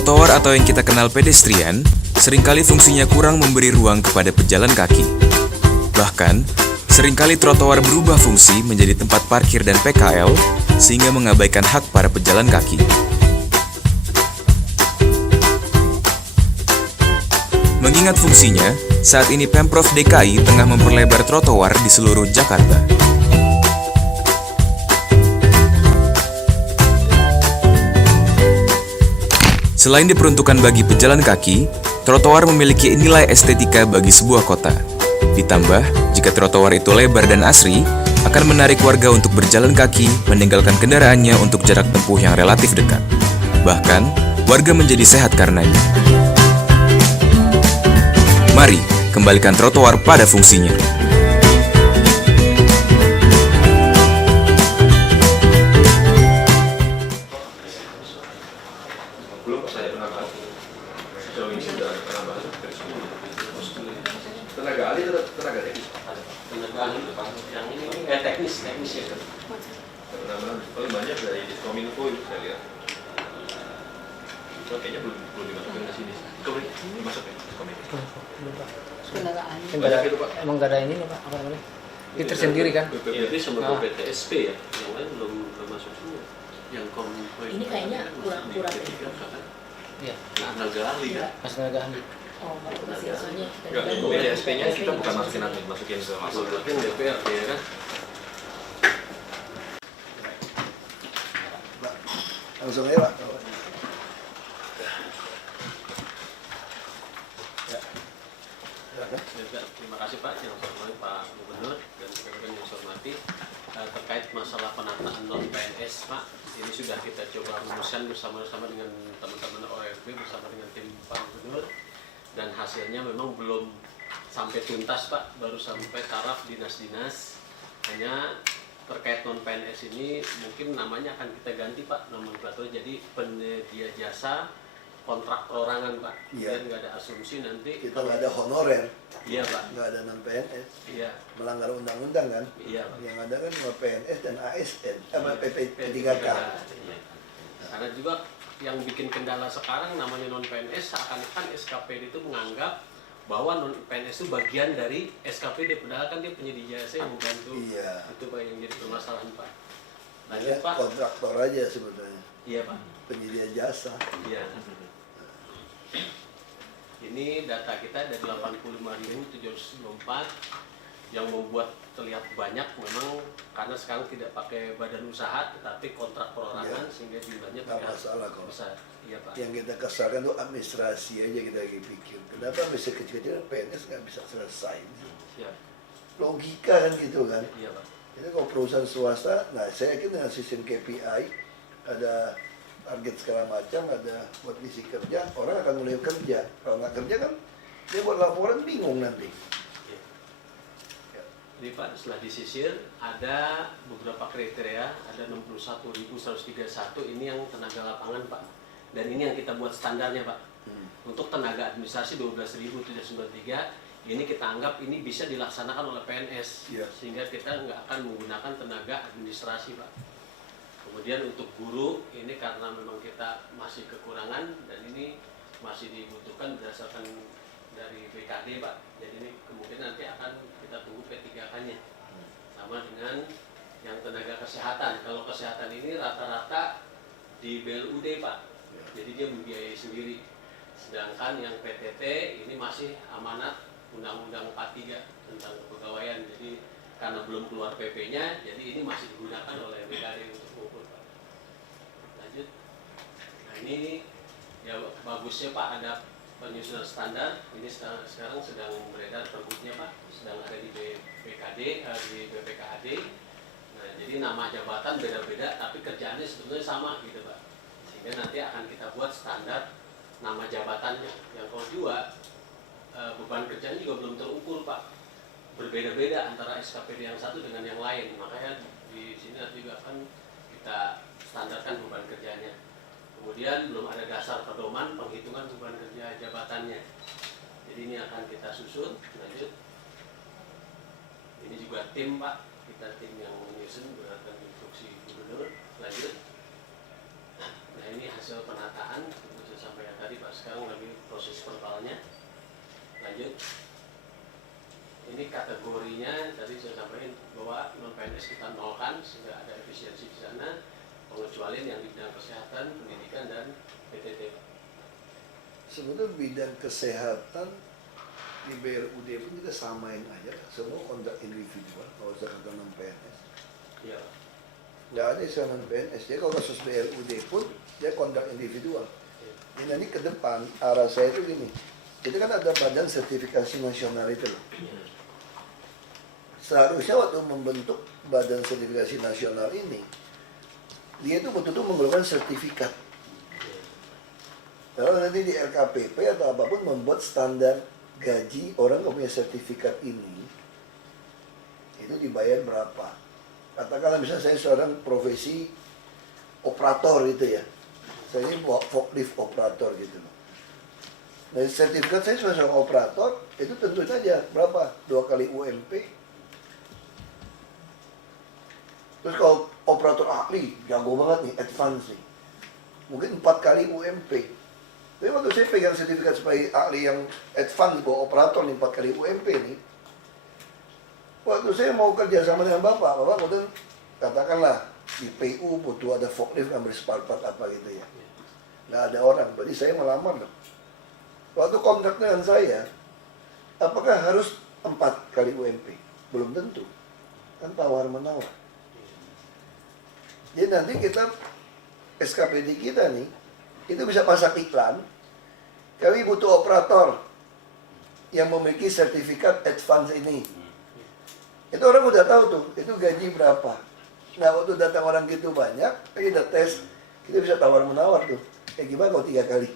Trotoar atau yang kita kenal pedestrian, seringkali fungsinya kurang memberi ruang kepada pejalan kaki. Bahkan, seringkali trotoar berubah fungsi menjadi tempat parkir dan PKL, sehingga mengabaikan hak para pejalan kaki. Mengingat fungsinya, saat ini Pemprov DKI tengah memperlebar trotoar di seluruh Jakarta. Selain diperuntukkan bagi pejalan kaki, trotoar memiliki nilai estetika bagi sebuah kota. Ditambah, jika trotoar itu lebar dan asri, akan menarik warga untuk berjalan kaki, meninggalkan kendaraannya untuk jarak tempuh yang relatif dekat. Bahkan, warga menjadi sehat karenanya. Mari, kembalikan trotoar pada fungsinya. Belum saya pernah bahas. Sejauh ini sudah pernah bahas tenaga ahli atau tenaga teknis? Tenaga ahli itu Pak, yang ini teknis ya kan. Paling banyak dari Diskominfo itu saya lihat. Kayaknya belum dimasukin ke sini. Dimasuk ya? Tenaga ahli. Banyak itu Pak. Emang nggak ada ini nih Pak, apa namanya? Itu tersendiri kan? BPBD sama BPTSP ya, yang lain belum masuk semua. Yang Ini kayaknya kurang kan? Iya. Tenaga ahli kan? Mas tenaga ahli. Oh, soalnya Enggak, BPSP-nya kita bukan masukin nanti, masukin ke masuk. Kan DPR ya kan? Langsung aja Pak. Terima kasih Pak, yang saya hormati Pak Gubernur dan rekan-rekan yang saya hormati. Terkait masalah penataan non-PNS Pak, ini sudah kita coba rumuskan bersama-sama dengan teman-teman ORB bersama dengan tim Pak Gubernur, dan hasilnya memang belum sampai tuntas Pak, baru sampai taraf dinas-dinas. Hanya terkait non-PNS ini mungkin namanya akan kita ganti Pak, nomenklatur jadi penyedia jasa kontrak perorangan Pak. Iya. Biar nggak ada asumsi nanti Kita nggak ada honorer, iya Pak, nggak ada non PNS, iya melanggar undang-undang kan? iya Pak. Yang ada kan cuma PNS dan ASN, sama P3K. Iya. Karena juga yang bikin kendala sekarang namanya non PNS, seakan-akan SKPD itu menganggap bahwa non PNS itu bagian dari SKPD, padahal kan dia penyedia jasa yang membantu. Iya. Itu Pak yang jadi permasalahan Pak. Lanjut Dia Pak. kontraktor aja sebetulnya, Iya Pak. penyedia jasa. Iya. Ini data kita dari 85.724 yang membuat terlihat banyak memang karena sekarang tidak pakai badan usaha tetapi kontrak perorangan Ya. sehingga jumlahnya Nggak terlihat masalah kok. besar. Iya Pak. Yang kita kesalkan tuh administrasi aja kita lagi pikir. Kenapa bisa kecil-kecil PNS nggak bisa selesai? Siap. Logika kan gitu kan? Iya Pak. Jadi kalau perusahaan swasta, nah saya yakin dengan sistem KPI ada target segala macam, ada buat misi kerja, orang akan mulai kerja. Kalau nggak kerja kan dia buat laporan bingung nanti. Iya. Jadi Pak, setelah disisir ada beberapa kriteria, ada 61.131 ini yang tenaga lapangan Pak. Dan ini yang kita buat standarnya Pak. Untuk tenaga administrasi 12.793 ini kita anggap ini bisa dilaksanakan oleh PNS. Iya. Sehingga kita nggak akan menggunakan tenaga administrasi Pak. Kemudian untuk guru ini karena memang kita masih kekurangan dan ini masih dibutuhkan berdasarkan dari BKD Pak. Jadi ini kemungkinan nanti akan kita tunggu P3K-nya. Sama dengan yang tenaga kesehatan. Kalau kesehatan ini rata-rata di BLUD Pak. Jadi dia membiayai sendiri. Sedangkan yang PTT ini masih amanat Undang-Undang 43 tentang kepegawaian. Jadi karena belum keluar PP-nya, jadi ini masih digunakan oleh BKD untuk mengukur Pak. Lanjut. Nah ini ya bagusnya Pak ada penyusunan standar. Ini sekarang sedang beredar perbuknya Pak, sedang ada di BPKD, di BPKAD. Nah jadi nama jabatan beda-beda, tapi kerjaannya sebetulnya sama gitu Pak. Sehingga nanti akan kita buat standar nama jabatannya. Yang kedua beban kerjanya juga belum terukur Pak. Berbeda-beda antara SKPD yang satu dengan yang lain, makanya di sini juga akan kita standarkan beban kerjanya. Kemudian belum ada dasar pedoman penghitungan beban kerja jabatannya. Jadi ini akan kita susun. Lanjut. Ini juga tim Pak, kita tim yang menyusun berdasarkan instruksi gubernur. Lanjut. Nah ini hasil penataan, seperti saya sampaikan tadi Pak, sekarang lagi proses verbalnya. Lanjut. Ini kategorinya tadi saya sampaikan bahwa non PNS kita nolkan sehingga ada efisiensi di sana, pengecualian yang di bidang kesehatan, pendidikan dan PTT. Sebetulnya bidang kesehatan di BRUD pun kita samain aja, semua kontrak individual, kalau usah kata non PNS. Iya. Nggak ada istilah non PNS. Jadi kalau kasus BRUD pun dia kontrak individual. Ini nanti ke depan arah saya itu gini, kita kan ada badan sertifikasi nasional itu loh. Seharusnya waktu membentuk badan sertifikasi nasional ini, dia itu betul-betul mengeluarkan sertifikat. Kalau nanti di LKPP atau apapun membuat standar gaji orang yang punya sertifikat ini, itu dibayar berapa. Katakanlah misalnya saya seorang profesi operator gitu ya, saya ini forklift operator gitu. Nah sertifikat saya sebagai operator, itu tentu saja berapa? 2 kali UMP. Terus kalau operator ahli, jago banget nih, advance nih. Mungkin 4 kali UMP. Tapi waktu saya pegang sertifikat sebagai ahli yang advance, bahwa operator nih 4 kali UMP nih. Waktu saya mau kerja sama dengan Bapak kemudian katakanlah di PU butuh ada forklift yang berspart-part apa gitu ya. Nggak ada orang, berarti saya melamar dong. Waktu kontrak dengan saya, apakah harus 4 kali UMP? Belum tentu. Kan tawar-menawar. Jadi nanti kita, SKPD kita nih, itu bisa pasang iklan, kami butuh operator yang memiliki sertifikat advance ini. Itu orang udah tahu tuh, itu gaji berapa. Nah waktu datang orang gitu banyak, kita tes, kita bisa tawar-menawar tuh. Kayak gimana kalau 3 kali?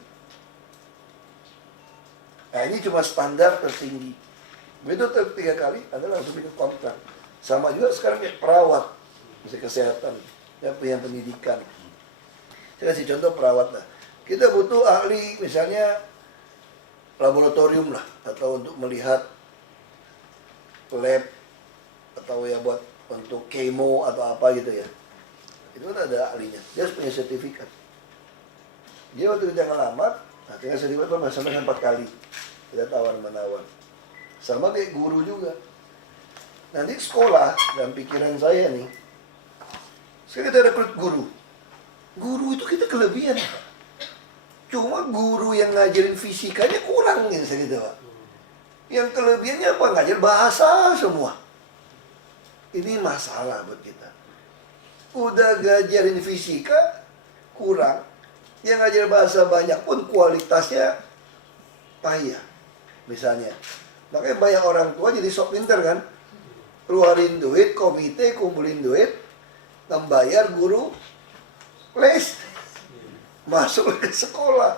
Nah ini cuma standar tertinggi. Begitu 3 kali, Anda langsung bikin kontrak. Sama juga sekarang kayak perawat, misalnya kesehatan, ya punya pendidikan. Saya kasih contoh perawat lah. Kita butuh ahli misalnya laboratorium lah, atau untuk melihat lab, atau ya buat untuk kemo atau apa gitu ya. Itu kan ada ahlinya, dia harus punya sertifikat. Dia waktu kita ngelamar, nah tinggal sertifikat sampai 4 kali. Kita tawar-menawar. Sama kayak guru juga. Nanti sekolah, dalam pikiran saya nih, sekarang kita rekrut guru. Guru itu kita kelebihan. Cuma guru yang ngajarin fisikanya kurang gitu, Pak. Yang kelebihannya apa? Ngajar bahasa semua. Ini masalah buat kita. Udah ngajarin fisika kurang. Yang ngajar bahasa banyak pun kualitasnya payah. Misalnya. Makanya banyak orang tua jadi sok pinter kan. Keluarin duit, komite kumpulin duit, membayar guru les, masuk ke sekolah.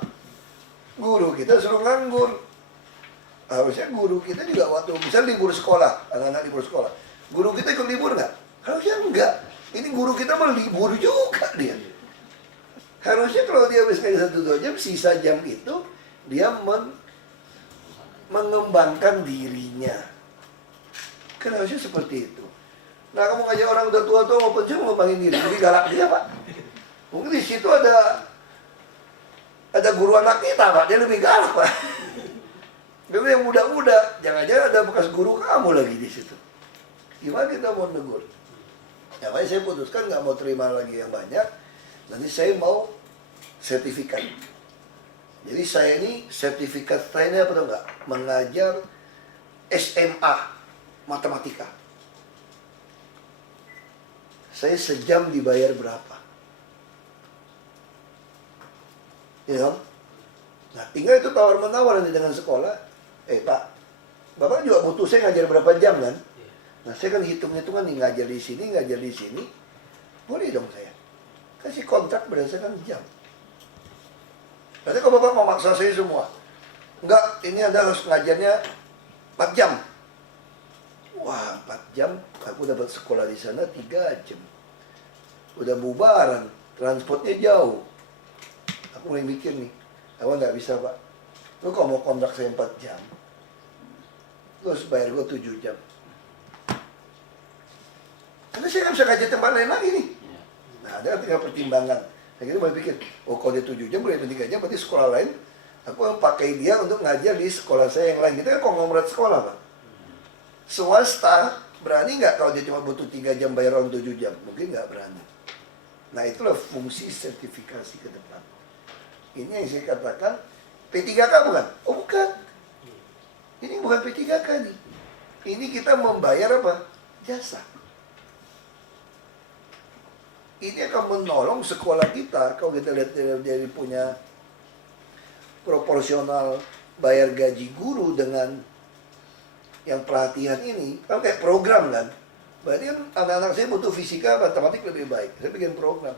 Guru kita suruh nganggur. Harusnya guru kita juga waktu misalnya libur sekolah, anak-anak libur sekolah, guru kita ikut libur nggak? Harusnya enggak. Ini guru kita malah libur juga dia. Harusnya kalau dia habis kayak 1-2 jam, sisa jam itu dia mengembangkan dirinya. Kan harusnya seperti itu. Nah kamu ngajak orang udah tua-tua mau pensiun ngembangin diri, lebih galak dia Pak. Mungkin di situ ada guru anak kita Pak, dia lebih galak Pak. Dulu yang muda-muda, jangan-jangan ada bekas guru kamu lagi di situ. Gimana kita mau negur? Ya makanya saya putuskan nggak mau terima lagi yang banyak. Nanti saya mau sertifikat. Jadi saya ini sertifikat saya ini apa tau nggak? Mengajar SMA matematika. Saya sejam dibayar berapa? Ya, nah tinggal itu tawar-menawar nanti dengan sekolah. Pak, Bapak juga butuh saya ngajar berapa jam kan? Nah saya kan hitung-hitungan nih, ngajar di sini, ngajar di sini. Boleh dong saya kasih kontrak berdasarkan jam. Nanti kalau Bapak mau maksa saya semua, enggak, ini Anda harus ngajarnya 4 jam. Wah, 4 jam, aku dapat sekolah di sana 3 jam. Udah bubaran, transportnya jauh. Aku mulai mikir nih, awal nggak bisa Pak. Lu kalau mau kontrak saya 4 jam, lu harus bayar gue 7 jam. Karena saya nggak bisa ngajar tempat lain lagi nih. Nah, ada tinggal pertimbangan. Akhirnya mulai pikir, oh kalau dia 7 jam, boleh 3 jam, berarti sekolah lain, aku akan pakai dia untuk ngajar di sekolah saya yang lain. Kita kan konglomerat sekolah, Pak. Swasta, berani nggak kalau dia cuma butuh 3 jam bayar orang 7 jam? Mungkin nggak berani. Nah itulah fungsi sertifikasi ke depan. Ini yang saya katakan, P3K bukan? Oh bukan. Ini bukan P3K nih. Ini kita membayar apa? Jasa. Ini akan menolong sekolah kita. Kalau kita lihat dari punya proporsional bayar gaji guru dengan yang pelatihan ini, kan kayak program kan. Berarti kan anak-anak saya butuh fisika, matematik lebih baik. Saya bikin program.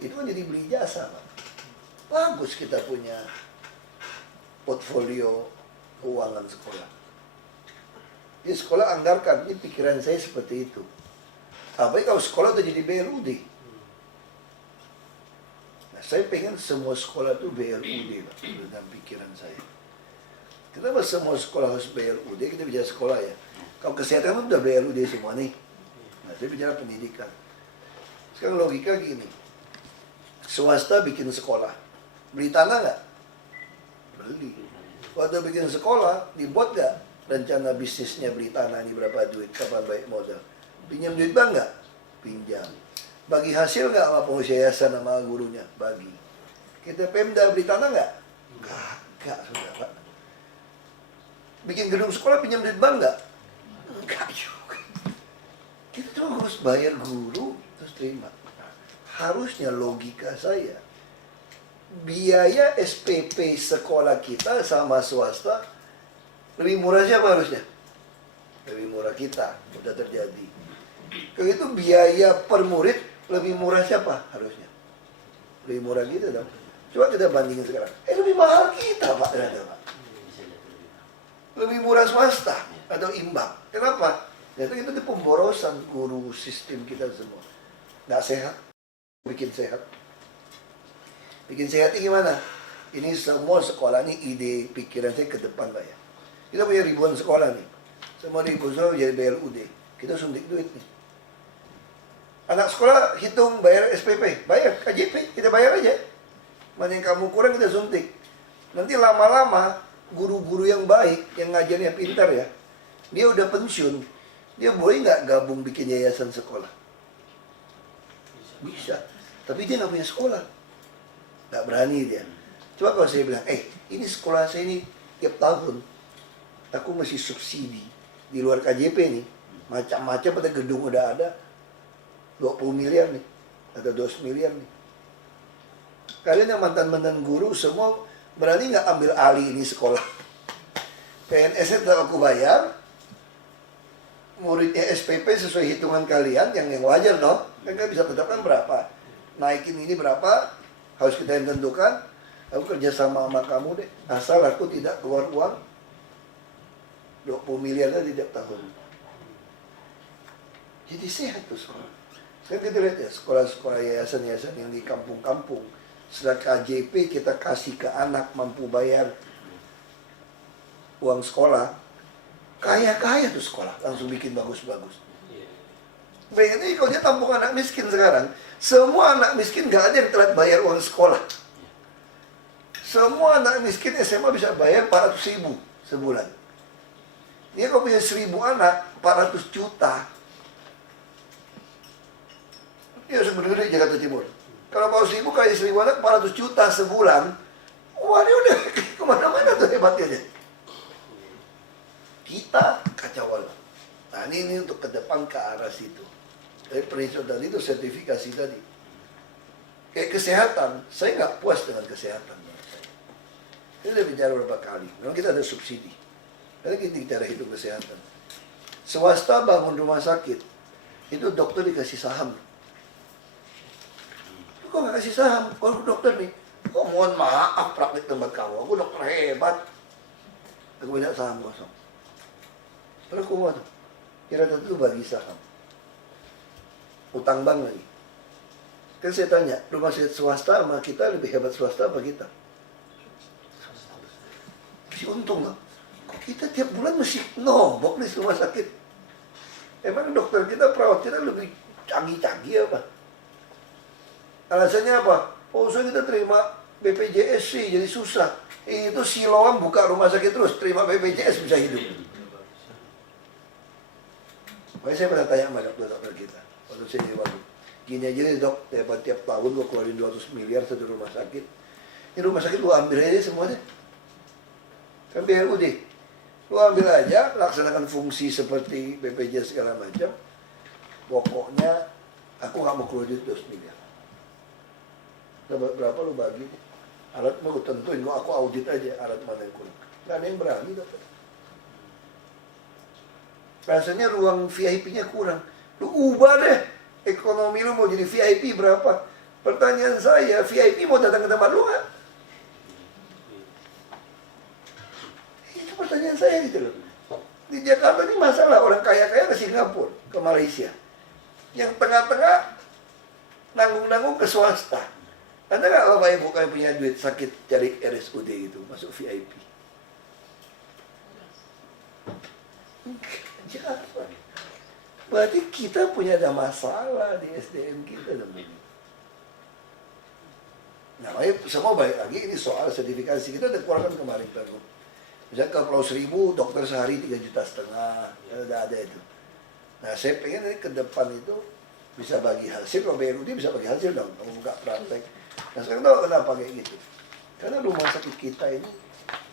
Itu kan jadi beli jasa, Pak. Bagus kita punya portfolio keuangan sekolah. Di sekolah anggarkan, ini pikiran saya seperti itu. Apalagi kalau sekolah udah jadi BLUD. Saya pengen semua sekolah itu BLUD, Pak, dalam pikiran saya. Kenapa semua sekolah harus BLUD? Kita bicara sekolah ya. Kalau kesehatan kan udah BLUD semua nih. Nah, saya bicara pendidikan. Sekarang logika gini. Swasta bikin sekolah. Beli tanah nggak? Beli. Waktu bikin sekolah, dibuat nggak rencana bisnisnya beli tanah ini berapa duit, kapan baik modal? Pinjam duit bank nggak? Pinjam. Bagi hasil nggak sama pengurus yayasan sama gurunya? Bagi. Kita Pemda beli tanah nggak? Nggak, sudah Pak. Bikin gedung sekolah pinjam duit bank nggak? Nggak juga. Kita cuma harus bayar guru, terus terima. Harusnya logika saya, biaya SPP sekolah kita sama swasta, lebih murah siapa harusnya? Lebih murah kita, udah terjadi. Kalau itu biaya per murid, lebih murah siapa harusnya? Lebih murah gitu dong. Coba kita bandingin sekarang. Lebih mahal kita, Pak. Pak. Lebih murah swasta atau imbang. Kenapa? Itu pemborosan guru sistem kita semua. Nggak sehat. Bikin sehat. Bikin sehat ini gimana? Ini semua sekolah ini ide pikiran saya ke depan, Pak ya. Kita punya ribuan sekolah nih. Semua ribuan sekolah jadi BLUD. Kita suntik duit nih. Anak sekolah hitung bayar SPP, bayar KJP, kita bayar aja. Mana yang kamu kurang kita suntik. Nanti lama-lama guru-guru yang baik, yang ngajarnya pintar ya, dia udah pensiun, dia boleh nggak gabung bikin yayasan sekolah? Bisa, tapi dia nggak punya sekolah, nggak berani dia. Coba kalau saya bilang, ini sekolah saya ini tiap tahun, aku masih subsidi di luar KJP nih, macam-macam pada gedung udah ada. 20 miliar nih, atau 12 miliar nih. Kalian yang mantan-mantan guru semua berani nggak ambil alih ini sekolah? PNS tetap aku bayar, muridnya SPP sesuai hitungan kalian, yang wajar dong. Kan bisa tetapkan berapa, naikin ini berapa, harus kita yang tentukan. Aku kerja sama kamu deh, asal aku tidak keluar uang 20 miliar tadi tiap tahun. Jadi sehat tuh sekolah. Kan kita lihat ya, sekolah-sekolah yayasan-yayasan yang di kampung-kampung, setelah KJP kita kasih ke anak mampu bayar uang sekolah, kaya-kaya tuh sekolah, langsung bikin bagus-bagus. Bayangin ini kalau dia tampung anak miskin sekarang, semua anak miskin gak ada yang telat bayar uang sekolah. Semua anak miskin SMA bisa bayar 400.000 sebulan. Dia kalau punya 1.000 anak, 400 juta. Dia sebenarnya di Jakarta Timur. Kalau mau 1.000 kali 1.000 anak, 400 juta sebulan. Wah, dia udah kemana-mana tuh hebatnya dia. Kita kacau. Nah, ini untuk ke depan ke arah situ. Dari prinsip tadi itu sertifikasi tadi. Kayak kesehatan, saya nggak puas dengan kesehatan. Saya udah bicara berapa kali. Memang kita ada subsidi. Karena kita bicara hitung kesehatan. Swasta bangun rumah sakit, itu dokter dikasih saham. Kok nggak kasih saham? Kalau dokter nih, mohon maaf praktik tempat kamu, aku dokter hebat. Aku banyak saham kosong. Terus aku mau tuh, kira tentu bagi saham. Utang bank lagi. Kan saya tanya, rumah sakit swasta sama kita lebih hebat swasta apa kita? Masih untung nggak? Kok kita tiap bulan mesti nombok di rumah sakit? Emang dokter kita, perawat kita lebih canggih-canggih apa? Alasannya apa? Oh, so kita terima BPJS sih, jadi susah. Itu Siloam buka rumah sakit terus, terima BPJS bisa hidup. Makanya saya pernah tanya sama dokter kita, waktu saya jadi wagub. Gini aja nih dok, tiap tahun gue keluarin 200 miliar satu rumah sakit. Ini rumah sakit lu ambil aja semuanya. Kan BRUD. Lu ambil aja, laksanakan fungsi seperti BPJS segala macam. Pokoknya aku gak mau keluar duit 200 miliar. Berapa lu bagi? Alat mau tentuin, aku audit aja alat mana yang kurang. Gak ada yang berani dokter. Rasanya ruang VIP-nya kurang. Lu ubah deh. Ekonomi lu mau jadi VIP berapa? Pertanyaan saya, VIP mau datang ke tempat lu gak? Itu pertanyaan saya gitu loh. Di Jakarta ini masalah orang kaya-kaya ke Singapura, ke Malaysia. Yang tengah-tengah nanggung-nanggung ke swasta. Anda nggak Bapak Ibu kayak punya duit sakit cari RSUD gitu, masuk VIP. Jangan. Berarti kita punya ada masalah di SDM kita namanya. Namanya semua baik lagi, ini soal sertifikasi. Kita udah keluarkan kemarin Pergub. Misalnya ke Pulau Seribu, dokter sehari 3,5 juta, ya udah ada itu. Nah saya pengen ke depan itu bisa bagi hasil, kalau BRUD bisa bagi hasil dong, kalau nggak praktek. Nah sekarang tahu kenapa kayak gitu? Karena rumah sakit kita ini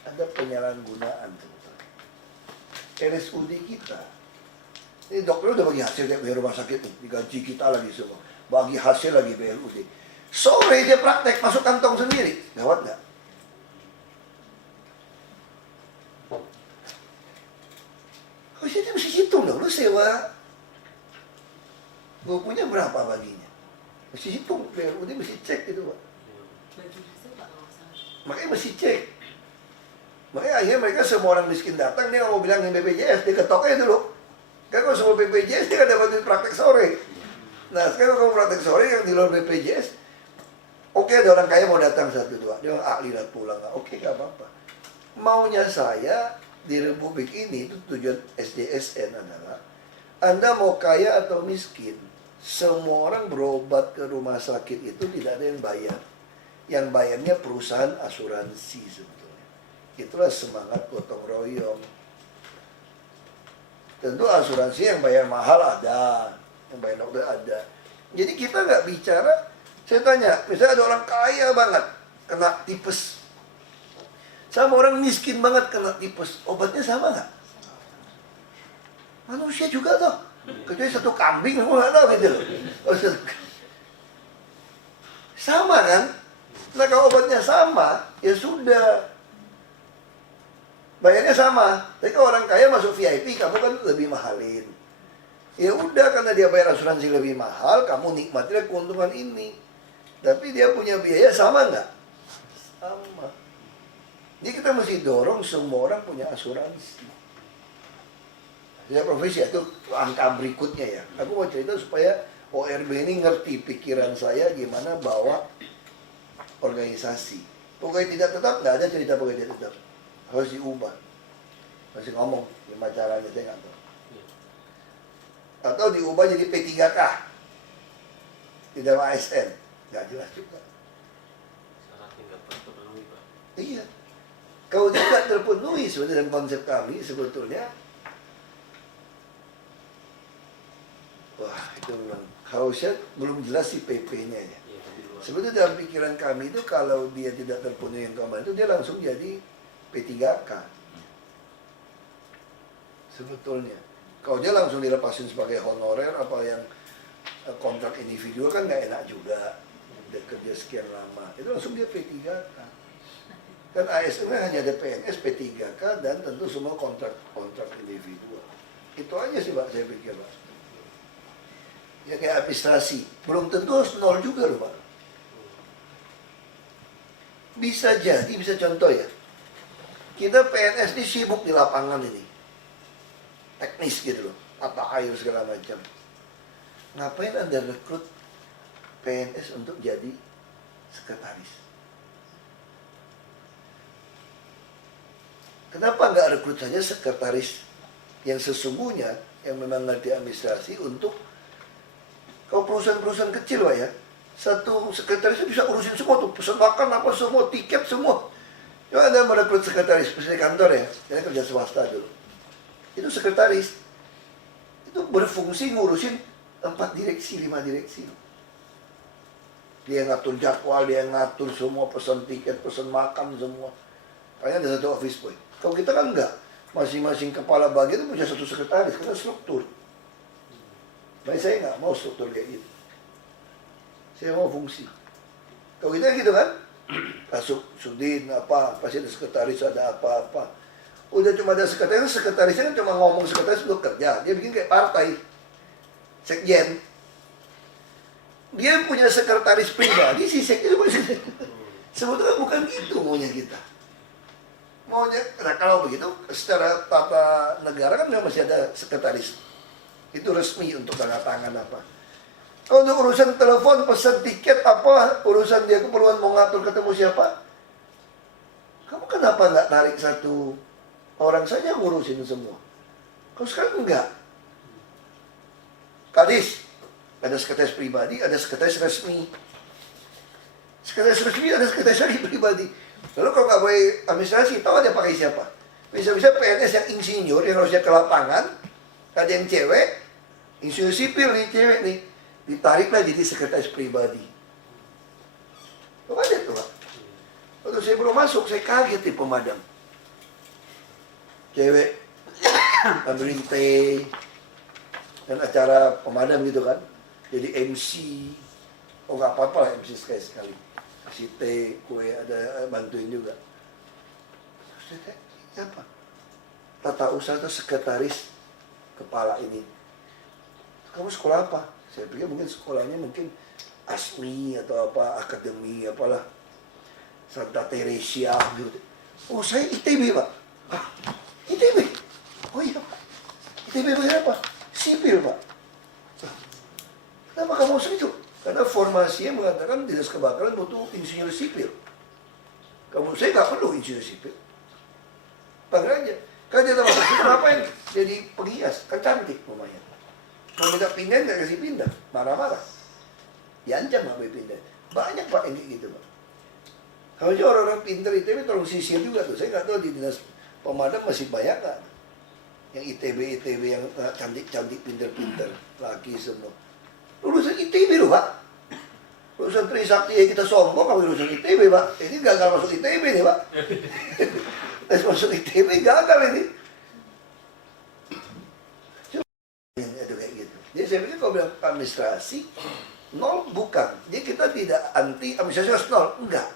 ada penyalahgunaan. RSUD kita, ini dokter udah bagi hasil kayak rumah sakit nih, digaji kita lagi semua, bagi hasil lagi BRUD. Sore dia praktek masuk kantong sendiri, gawat nggak? Oh jadi mesti hitung dong, lu sewa, gue punya berapa baginya? Mesti hitung, BRUD mesti cek gitu Pak. Makanya mesti cek. Makanya akhirnya mereka semua orang miskin datang, dia nggak mau bilangin BPJS, dia ketok aja dulu. Kan kalau semua BPJS, dia kan dapat duit praktek sore. Nah sekarang kalau praktek sore yang di luar BPJS, oke ada orang kaya mau datang 1-2, dia ahli dan pulang, oke gak apa-apa. Maunya saya di Republik ini, itu tujuan SDSN adalah, Anda mau kaya atau miskin, semua orang berobat ke rumah sakit itu tidak ada yang bayar. Yang bayarnya perusahaan asuransi sebetulnya. Itulah semangat gotong royong. Tentu asuransi yang bayar mahal ada, yang bayar dokter ada. Jadi kita nggak bicara, saya tanya, misalnya ada orang kaya banget kena tipes, sama orang miskin banget kena tipes, obatnya sama nggak? Manusia juga toh, kecuali satu kambing, aku nggak tahu gitu loh. Sama kan? Nah kalau obatnya sama, ya sudah. Bayarnya sama. Tapi kalau orang kaya masuk VIP, kamu kan lebih mahalin. Ya udah, karena dia bayar asuransi lebih mahal, kamu nikmatilah keuntungan ini. Tapi dia punya biaya sama nggak? Sama. Jadi kita mesti dorong semua orang punya asuransi. Ya profesi itu angka berikutnya ya. Aku mau cerita supaya ORB ini ngerti pikiran saya gimana bawa organisasi. Pegawai tidak tetap, nggak ada cerita pegawai tidak tetap. Harus diubah. Masih ngomong, gimana caranya saya nggak tahu. Atau diubah jadi P3K. Tidak ASN. Nggak jelas juga. Iya. Kalau tidak terpenuhi sebenarnya dalam konsep kami sebetulnya, wah itu memang harusnya belum jelas si PP-nya ya. Sebetulnya dalam pikiran kami itu kalau dia tidak terpenuhi yang kemarin itu dia langsung jadi P3K. Sebetulnya. Kalau dia langsung dilepasin sebagai honorer apa yang kontrak individual kan nggak enak juga. Dia kerja sekian lama. Itu langsung dia P3K. Kan ASN hanya ada PNS, P3K dan tentu semua kontrak individual. Itu aja sih Pak saya pikir Pak. Ya kayak administrasi. Belum tentu harus 0 juga loh Pak. Bisa jadi, bisa contoh ya. Kita PNS ini sibuk di lapangan ini. Teknis gitu loh. Tata air segala macam. Ngapain Anda rekrut PNS untuk jadi sekretaris? Kenapa nggak rekrut saja sekretaris yang sesungguhnya, yang memang ngerti administrasi untuk, kalau perusahaan-perusahaan kecil Pak ya, Satu sekretaris bisa urusin semua tuh, pesan makan apa semua, tiket semua. Cuma Anda merekrut sekretaris, misalnya kantor ya, saya kerja swasta dulu. Itu sekretaris, itu berfungsi ngurusin 4 direksi, 5 direksi. Dia ngatur jadwal, dia ngatur semua, pesan tiket, pesan makan semua. Kayaknya ada satu office boy. Kalau kita kan enggak, masing-masing kepala bagian itu punya satu sekretaris, karena struktur. Baik, saya nggak mau struktur kayak gitu. Saya mau fungsi. Kalau kita gitu kan, masuk sudin apa, pasti ada sekretaris, ada apa-apa. Udah cuma ada sekretaris, sekretarisnya kan cuma ngomong sekretaris untuk kerja. Dia bikin kayak partai, sekjen. Dia punya sekretaris pribadi, si sekjen punya sekretaris. Sebetulnya bukan gitu maunya kita. Maunya, nah kalau begitu, secara tata negara kan memang masih ada sekretaris. Itu resmi untuk tanda tangan apa. Kalau untuk urusan telepon, pesan tiket, apa, urusan dia keperluan mau ngatur ketemu siapa, kamu kenapa nggak tarik satu orang saja ngurusin semua? Kalau sekarang enggak. Kadis, ada sekretaris pribadi, ada sekretaris resmi. Sekretaris resmi, ada sekretaris pribadi. Lalu kalau nggak boleh administrasi, tahu ada pakai siapa? Bisa-bisa PNS yang insinyur, yang harusnya ke lapangan, ada yang cewek, insinyur sipil nih, cewek nih, ditariklah jadi sekretaris pribadi. Tuh ada tuh, Pak. Waktu saya belum masuk, saya kaget di pemadam. Cewek, ambilin teh, dan acara pemadam gitu kan. Jadi MC. Oh nggak apa-apa lah MC sekali-sekali. Kasih teh, kue, ada bantuin juga. Saya tanya, siapa? Tata usaha atau sekretaris kepala ini. Kamu sekolah apa? Saya pikir mungkin sekolahnya mungkin ASMI atau apa, akademi apalah. Santa Teresia gitu. Oh saya ITB Pak. Hah? ITB? Oh iya Pak. ITB bagian apa? Sipil Pak. Kenapa kamu setuju? Karena formasinya mengatakan dinas kebakaran butuh insinyur sipil. Kamu saya nggak perlu insinyur sipil. Panggil aja. Kan dia tahu kenapa ini? Jadi penghias, kan cantik lumayan. Kalau minta pindah nggak kasih pindah, marah-marah. Diancam nggak boleh pindah. Banyak Pak yang kayak gitu Pak. Kalau orang-orang pintar ITB tolong sisir juga tuh. Saya nggak tahu di dinas pemadam masih banyak nggak yang ITB yang cantik-cantik, pintar-pintar, laki semua. Lulusan ITB loh Pak. Lulusan Trisakti ya kita sombong kalau lulusan ITB Pak. Ini gagal masuk ITB nih Pak. Tes masuk ITB gagal ini. Itu kayak gitu. Jadi saya pikir kalau bilang administrasi nol bukan. Jadi kita tidak anti administrasi harus nol, enggak.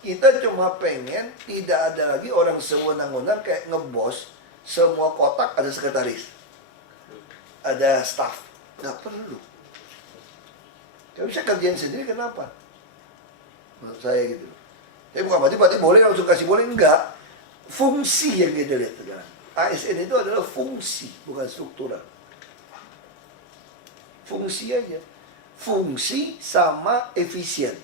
Kita cuma pengen tidak ada lagi orang sewenang-wenang kayak ngebos semua kotak ada sekretaris, ada staff, nggak perlu. Kalau bisa kerjain sendiri kenapa? Menurut saya gitu. Tapi bukan berarti boleh langsung kasih boleh, enggak. Fungsi yang kita lihat sekarang. ASN itu adalah fungsi, bukan struktural. Fungsi aja. Fungsi sama efisien.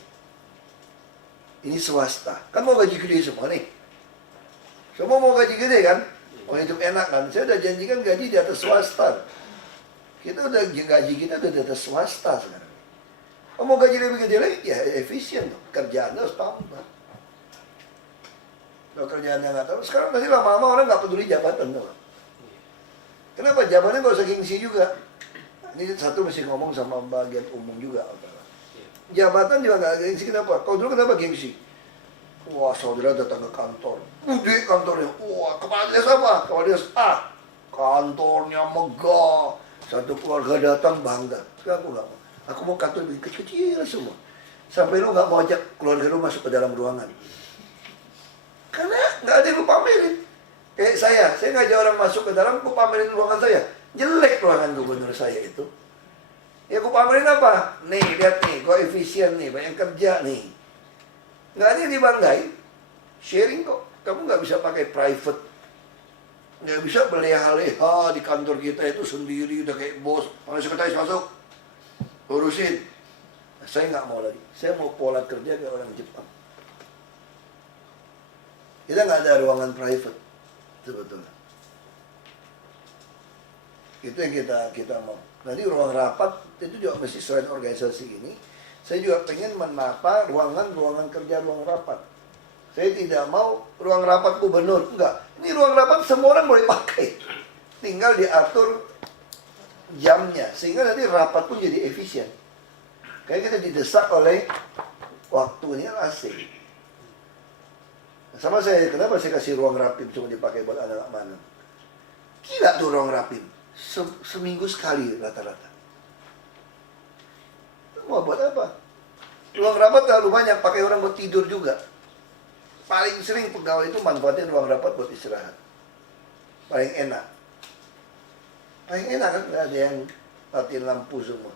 Ini swasta. Kan mau gaji gede semua nih. Semua mau gaji gede kan? Mau hidup enak kan? Saya udah janjikan gaji di atas swasta. Kita udah gaji kita udah di atas swasta sekarang. Kalau mau gaji lebih gede lagi, ya efisien tuh. Kerjaannya harus tambah. Kalau kerjaannya nggak tahu, sekarang nanti lama-lama orang nggak peduli jabatan tuh. Kenapa? Jabatannya nggak usah gengsi juga. Ini satu mesti ngomong sama bagian umum juga. Jabatan juga nggak gengsi, kenapa? Kalau dulu kenapa gengsi? Wah, saudara datang ke kantor. Gede kantornya. Wah, kepala desa apa? Kepala desa A. Kantornya megah. Satu keluarga datang bangga. Sekarang aku nggak mau. Aku mau kantor lebih kecil semua. Sampai lu nggak mau ajak keluarga lu masuk ke dalam ruangan. Karena nggak ada yang lu pamerin. Kayak saya ngajak orang masuk ke dalam, aku pamerin ruangan saya. Jelek ruangan gubernur saya itu. Ya aku pamerin apa? Nih, lihat nih, gue efisien nih, banyak kerja nih. Nggak ada yang dibanggain. Sharing kok. Kamu nggak bisa pakai private. Nggak bisa berleha-leha di kantor kita itu sendiri, udah kayak bos. Panggil sekretaris masuk. Urusin. Nah, saya nggak mau lagi. Saya mau pola kerja kayak orang Jepang. Kita nggak ada ruangan private. Sebetulnya. Itu yang kita mau. Nanti ruang rapat itu juga mesti selain organisasi ini, Saya juga pengen menata ruangan kerja, ruang rapat. Saya tidak mau ruang rapat gubernur, enggak. Ini ruang rapat semua orang boleh pakai. Tinggal diatur jamnya, sehingga nanti rapat pun jadi efisien. Kayak kita didesak oleh waktunya AC. Sama saya, kenapa saya kasih ruang rapim cuma dipakai buat anak-anak mana? Gila tuh ruang rapim. Seminggu sekali rata-rata. Mau buat apa? Ruang rapat terlalu banyak, pakai orang buat tidur juga. Paling sering pegawai itu manfaatin ruang rapat buat istirahat. Paling enak. Paling enak kan, nggak ada yang matiin lampu semua.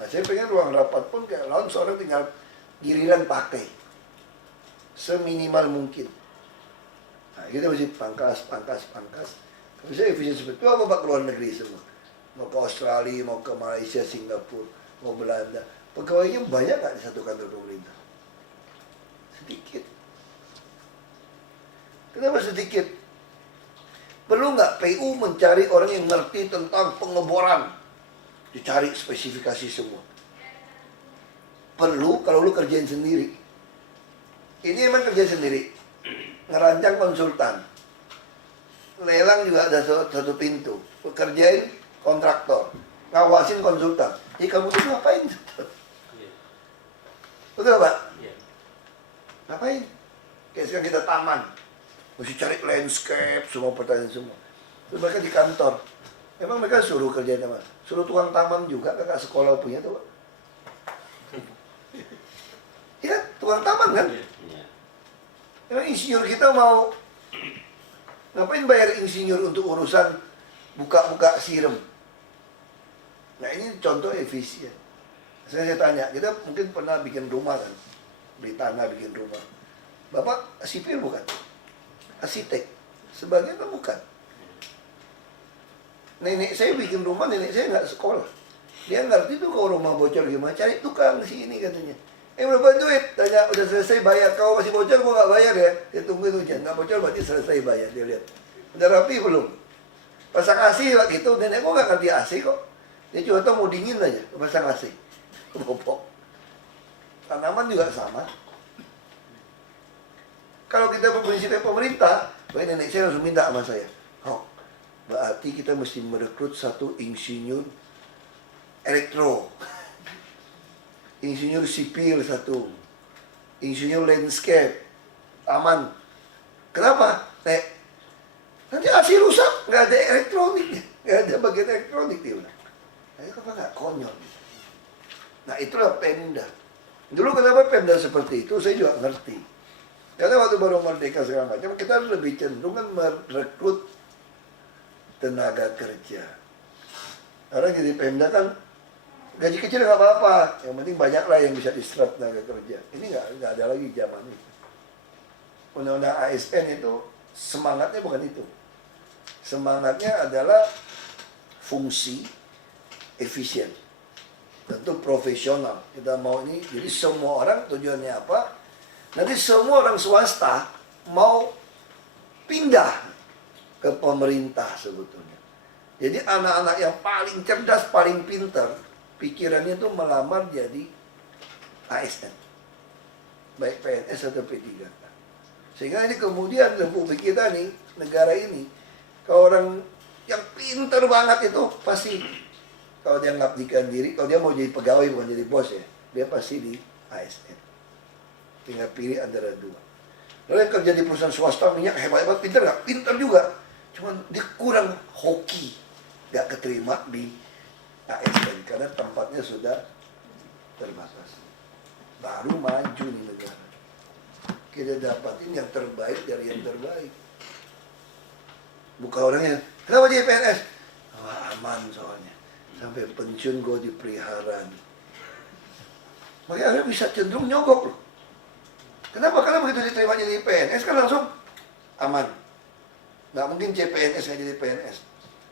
Nah, saya pengen ruang rapat pun kayak lounge, orang tinggal giliran pakai. Seminimal mungkin. Nah, kita mesti pangkas. Kalau saya efisien seperti itu, apa Pak keluar negeri semua? Mau ke Australia, mau ke Malaysia, Singapura, mau Belanda. Pegawainya banyak nggak di satu kantor pemerintah? Sedikit. Kenapa sedikit? Perlu nggak PU mencari orang yang ngerti tentang pengeboran? Dicari spesifikasi semua. Perlu kalau lu kerjain sendiri. Ini emang kerja sendiri. Ngerancang konsultan. Lelang juga ada satu pintu. Kerjain kontraktor. Ngawasin konsultan. Jadi kamu tuh ngapain? Betul Pak? Iya. Ngapain? Kayak sekarang kita taman. Mesti cari landscape, semua pertanyaan semua. Terus mereka di kantor. Emang mereka suruh kerjain apa? Suruh tukang taman juga, kakak sekolah punya tuh Pak. Ya, tukang taman kan? Iya. Emang insinyur kita mau ngapain bayar insinyur untuk urusan buka-buka siram? Nah ini contoh efisien. Saya tanya, kita mungkin pernah bikin rumah kan? Beli tanah bikin rumah. Bapak sipil bukan? Arsitek. Sebagian kan bukan. Nenek saya bikin rumah, nenek saya nggak sekolah. Dia ngerti tuh kalau rumah bocor gimana. Cari tukang sini katanya. Berapa duit? Tanya, udah selesai bayar. Kalau masih bocor, gua nggak bayar ya. Dia tungguin hujan. Nggak bocor berarti selesai bayar. Dia lihat. Udah rapi belum? Pasang AC lah gitu. Nenek gua nggak ngerti AC kok. Dia cuma tahu mau dingin aja. Pasang AC. Bopok. Tanaman juga sama. Kalau kita berprinsipnya pemerintah, baik nenek saya langsung minta sama saya. Oh, berarti kita mesti merekrut satu insinyur elektro. Insinyur sipil satu. Insinyur landscape. Taman. Kenapa? Nek, nanti AC rusak, nggak ada elektronik, nggak ada bagian elektronik dia bilang. Ayo kenapa nggak konyol? Nah itulah Pemda. Dulu kenapa Pemda seperti itu saya juga ngerti. Karena waktu baru merdeka segala macam kita lebih cenderung kan merekrut tenaga kerja. Karena jadi Pemda kan gaji kecil nggak apa-apa, yang penting banyaklah yang bisa diserap tenaga kerja. Ini nggak ada lagi zaman ini. Undang-undang ASN itu semangatnya bukan itu. Semangatnya adalah fungsi efisien. Tentu profesional. Kita mau ini, jadi semua orang tujuannya apa? Nanti semua orang swasta mau pindah ke pemerintah sebetulnya. Jadi anak-anak yang paling cerdas, paling pintar, pikirannya itu melamar jadi ASN. Baik PNS atau P3K. Sehingga ini kemudian republik kita nih, negara ini, kalau orang yang pintar banget itu pasti, kalau dia ngabdikan diri, kalau dia mau jadi pegawai bukan jadi bos ya, dia pasti di ASN. Tinggal pilih antara dua. Lalu yang kerja di perusahaan swasta minyak hebat-hebat, pintar nggak? Pintar juga. Cuman dia kurang hoki, nggak keterima di ASN karena tempatnya sudah terbatas. Baru maju nih negara. Kita dapatin yang terbaik dari yang terbaik. Bukan orangnya, kenapa jadi PNS? Wah, aman soalnya. Sampai pensiun gue dipelihara. Makanya bisa cenderung nyogok loh. Kenapa? Karena begitu diterima jadi PNS kan langsung aman. Nggak mungkin CPNS nggak jadi PNS.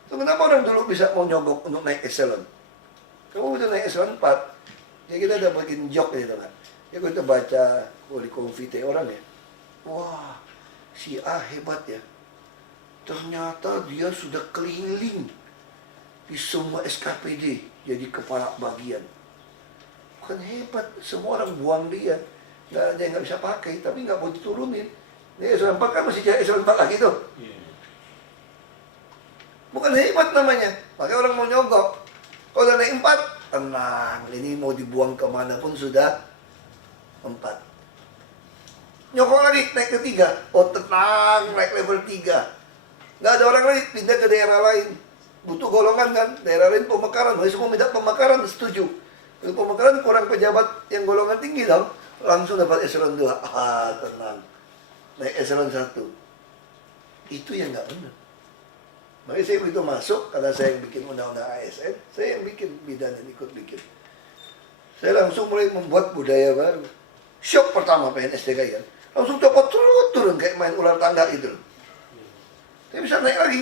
So, kenapa orang dulu bisa mau nyogok untuk naik eselon? Kamu udah naik eselon 4, ya kita udah bikin jok gitu kan. Ya kita baca di konfite orang ya. Wah, si A hebat ya. Ternyata dia sudah keliling di semua SKPD jadi kepala bagian. Bukan hebat, semua orang buang dia. Nggak ada yang nggak bisa pakai, tapi nggak mau diturunin. Ini eselon 4 kan masih jadi eselon 4 lagi tuh. Bukan hebat namanya. Makanya orang mau nyogok. Kalau udah naik 4, tenang. Ini mau dibuang kemana pun sudah 4. Nyokok lagi, naik ke 3. Oh tenang, naik level 3. Nggak ada orang lagi, pindah ke daerah lain. Butuh golongan kan, daerah lain pemekaran. Mereka semua minta pemekaran, setuju. Kalau pemekaran kurang pejabat yang golongan tinggi dong. Langsung dapat eselon 2. Ah, tenang. Naik eselon 1. Itu yang nggak benar. Makanya saya begitu masuk, karena saya yang bikin undang-undang ASN, saya yang bikin, bidan yang ikut bikin. Saya langsung mulai membuat budaya baru. Shock pertama PNS DKI kan. Langsung copot turun kayak main ular tangga itu. Saya bisa naik lagi.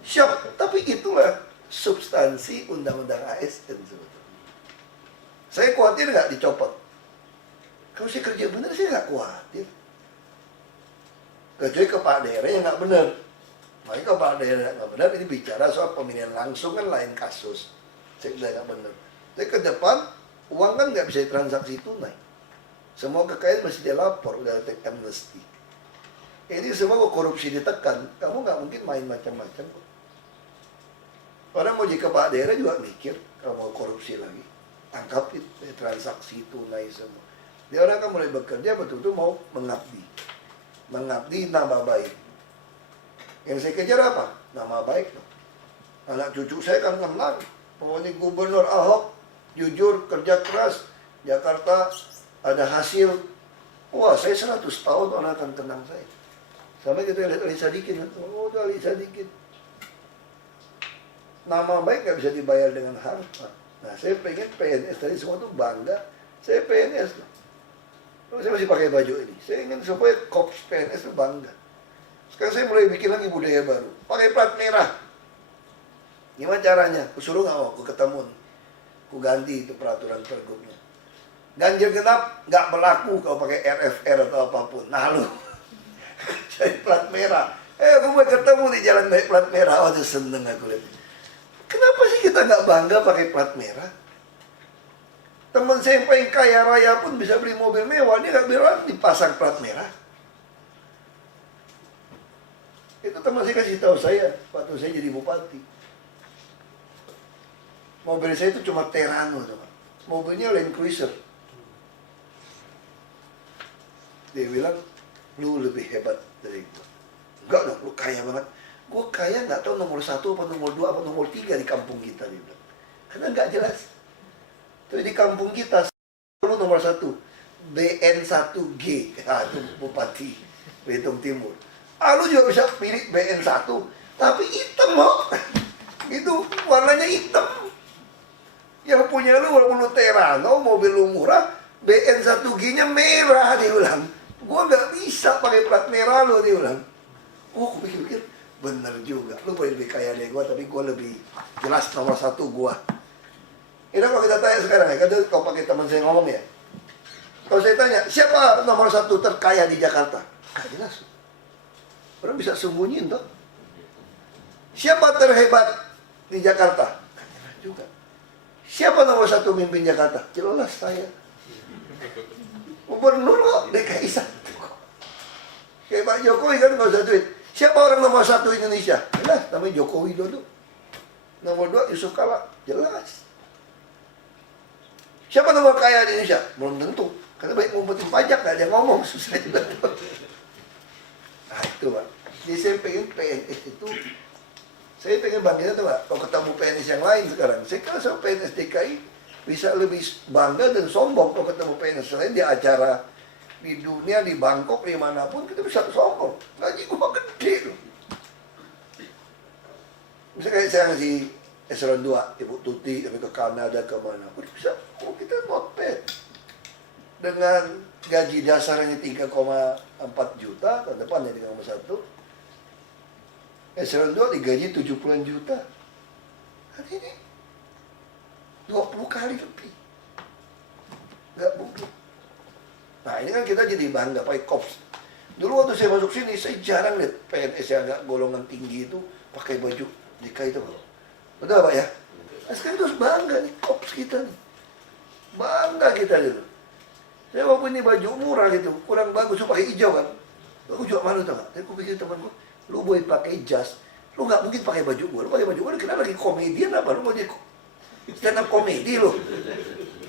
Shock. Tapi itulah substansi undang-undang ASN sebetulnya. Saya khawatir nggak dicopot. Kalau saya kerja benar, saya nggak khawatir. Kecuali ke Pak daerah yang nggak benar. Makanya kalau Pak daerah nggak benar, ini bicara soal pemilihan langsung kan lain kasus. Saya bilang nggak benar. Tapi ke depan, uang kan nggak bisa ditransaksi tunai. Semua kekayaan mesti dilapor, udah take amnesty. Ini semua korupsi ditekan, kamu nggak mungkin main macam-macam kok. Orang mau jadi kepala daerah juga mikir, kalau mau korupsi lagi, tangkapin transaksi tunai semua. Dia orang kan mulai bekerja betul-betul mau mengabdi. Mengabdi nama baik. Yang saya kejar apa? Nama baik. Anak cucu saya kan menang. Pokoknya Gubernur Ahok, jujur, kerja keras, Jakarta ada hasil. Wah, saya 100 tahun orang akan kenang saya. Sampai kita lihat Ali Sadikin, oh itu Ali Sadikin. Nama baik nggak bisa dibayar dengan harta. Nah, saya pengen PNS tadi semua tuh bangga. Saya PNS tuh. Saya masih pakai baju ini. Saya ingin supaya Korps PNS tuh bangga. Sekarang saya mulai bikin lagi budaya baru. Pakai plat merah. Gimana caranya? Kusuruh nggak mau, aku ketemu. Aku ganti itu peraturan pergubnya. Ganjil genap nggak berlaku kalau pakai RFR atau apapun. Nah lu. Jadi plat merah. Aku mau ketemu di jalan naik plat merah. Waduh seneng aku lihat. Kenapa sih kita nggak bangga pakai plat merah? Teman saya yang paling kaya raya pun bisa beli mobil mewah. Dia nggak bilang dipasang plat merah. Itu teman saya kasih tahu saya waktu saya jadi bupati. Mobil saya itu cuma Terrano, teman. Mobilnya Land Cruiser. Dia bilang, lu lebih hebat dari gue. Enggak dong, lu kaya banget. Gue kaya nggak tahu nomor 1 apa nomor 2 apa nomor 3 di kampung kita, dia bilang. Karena nggak jelas. Tapi di kampung kita, lu nomor 1 BN1G, itu bupati Belitung Timur. Lu juga bisa pilih BN1, tapi hitam kok. Itu warnanya hitam. Yang punya lu walaupun lu Terrano, mobil lu murah, BN1G-nya merah, dia bilang. Gua nggak bisa pakai plat merah lo, dia bilang. Oh, aku pikir-pikir, bener juga. Lu boleh lebih kaya dari gua, tapi gua lebih jelas nomor 1 gua. Ini kalau kita tanya sekarang ya, kan kalau pakai teman saya ngomong ya. Kalau saya tanya, siapa nomor 1 terkaya di Jakarta? Nggak jelas. Orang bisa sembunyiin toh. Siapa terhebat di Jakarta? Nggak jelas juga. Siapa nomor 1 mimpin Jakarta? Jelas saya. Gubernur kok, DKI 1 kok. Kayak Pak Jokowi kan nggak usah duit. Siapa orang nomor 1 Indonesia? Jelas, namanya Jokowi Widodo. Nomor 2 Yusuf Kala, jelas. Siapa nomor kaya di Indonesia? Belum tentu. Karena baik ngumpetin pajak, nggak ada yang ngomong, susah juga. Nah itu Pak. Jadi saya pengen PNS itu, saya pengen bangga tuh Pak. Kalau ketemu PNS yang lain sekarang, saya kira sama PNS DKI bisa lebih bangga dan sombong kalau ketemu PNS lain di acara di dunia, di Bangkok, di manapun kita bisa sombong. Gaji gua gede loh. Misalnya kayak saya ngasih eselon 2, Ibu Tuti, ke Kanada, ke mana. Bisa, oh kita not bad. Dengan gaji dasarnya 3,4 juta, tahun depannya 3,1. Eselon 2 digaji 70 juta. Hari ini 20 kali lebih. Nggak mungkin. Nah ini kan kita jadi bangga pakai Korps. Dulu waktu saya masuk sini, saya jarang lihat PNS yang agak golongan tinggi itu pakai baju DKI itu. Betul Pak ya? Nah, sekarang terus bangga nih Korps kita nih. Bangga kita gitu. Saya walaupun ini baju murah gitu, kurang bagus, lu pakai hijau kan. Aku jual malu tau gak? Tapi aku pikir temanku, lu boleh pakai jas, lu gak mungkin pakai baju gua. Lu pakai baju gua, kira lagi komedian apa? Lu mau jadi stand up komedi lu.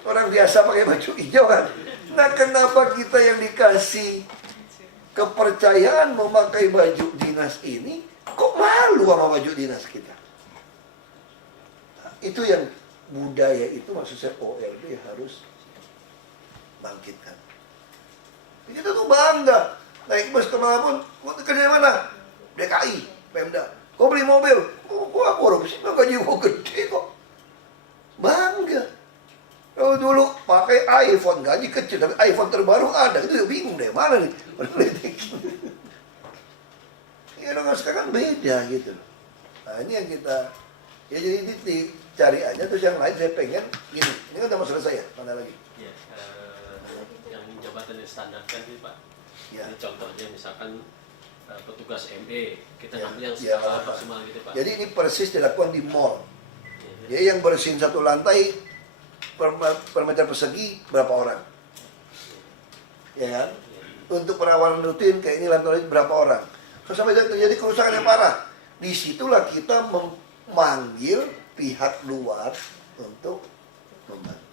Orang biasa pakai baju hijau kan. Nah kenapa kita yang dikasih kepercayaan memakai baju dinas ini, kok malu sama baju dinas kita? Nah, itu yang budaya itu maksud saya OLB harus bangkitkan. Kita tuh bangga. Naik bus kemanapun, mau kerja mana? DKI, Pemda. Kau beli mobil, kok aku korupsi, gaji gua gede kok. Bangga. Kalau dulu pakai iPhone, gaji kecil, tapi iPhone terbaru ada, itu bingung deh, mana nih? Ya dengan sekarang beda gitu. Nah ini yang kita, ya jadi dicari aja, terus yang lain saya pengen gini. Ini kan udah masalah saya, mana lagi? Ya, yang jabatan yang standar kan ini Pak. Ya. Ini contohnya misalkan petugas ME, kita Ya, ambil yang ya, skala Pak. maksimal gitu Pak. Jadi ini persis dilakukan di mall. Ya, Jadi yang bersihin satu lantai per meter persegi berapa orang? Ya kan? Untuk perawanan rutin kayak ini lantai berapa orang? Kalau sampai terjadi kerusakan yang parah, disitulah kita memanggil pihak luar untuk membantu.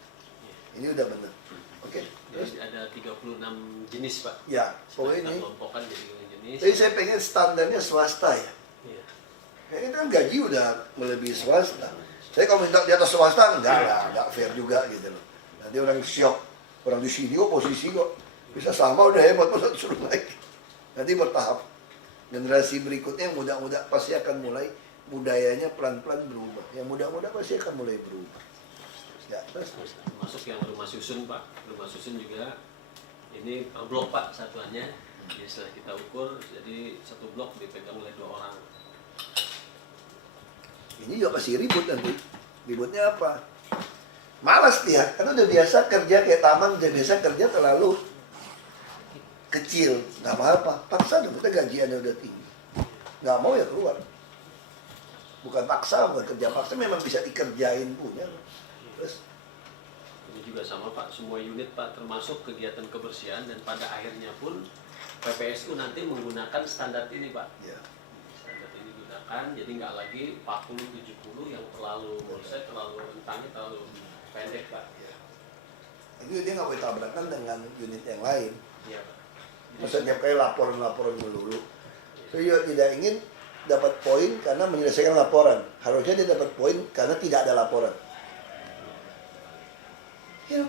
Ini udah benar. Oke. Jadi ada 36 jenis Pak. Ya, pokoknya Kita ini. kelompokkan jadi jenis. Jadi saya pengen standarnya swasta ya. Iya. Ini kan gaji udah melebihi swasta. Saya kalau minta di atas swasta, enggak lah, enggak fair juga gitu loh. Nanti orang syok, orang di sini kok posisi kok bisa sama udah hebat, masa suruh naik. Nanti bertahap. Generasi berikutnya yang muda-muda pasti akan mulai budayanya pelan-pelan berubah. Yang muda-muda pasti akan mulai berubah. Ya, terus. Masuk yang rumah susun Pak. Rumah susun juga ini blok Pak satuannya. Jadi setelah kita ukur, jadi satu blok dipegang oleh 2 orang. Ini juga pasti ribut nanti. Ributnya apa? Malas dia, karena udah biasa kerja kayak taman, udah biasa kerja terlalu kecil. Nggak apa-apa, paksa dong, kita gajiannya udah tinggi. Nggak mau ya keluar. Bukan paksa, bukan kerja paksa, memang bisa dikerjain punya. Terus, Ini juga sama Pak, semua unit Pak termasuk kegiatan kebersihan dan pada akhirnya pun PPSU nanti menggunakan standar ini Pak. ya. Standar ini digunakan, jadi nggak lagi 40-70 yang terlalu menurut terlalu rentangnya terlalu pendek Pak. Itu dia nggak boleh tabrakan dengan unit yang lain. Iya Pak. Maksudnya kayak laporan-laporan melulu. Saya juga tidak ingin dapat poin karena menyelesaikan laporan. Harusnya dia dapat poin karena tidak ada laporan. Ya,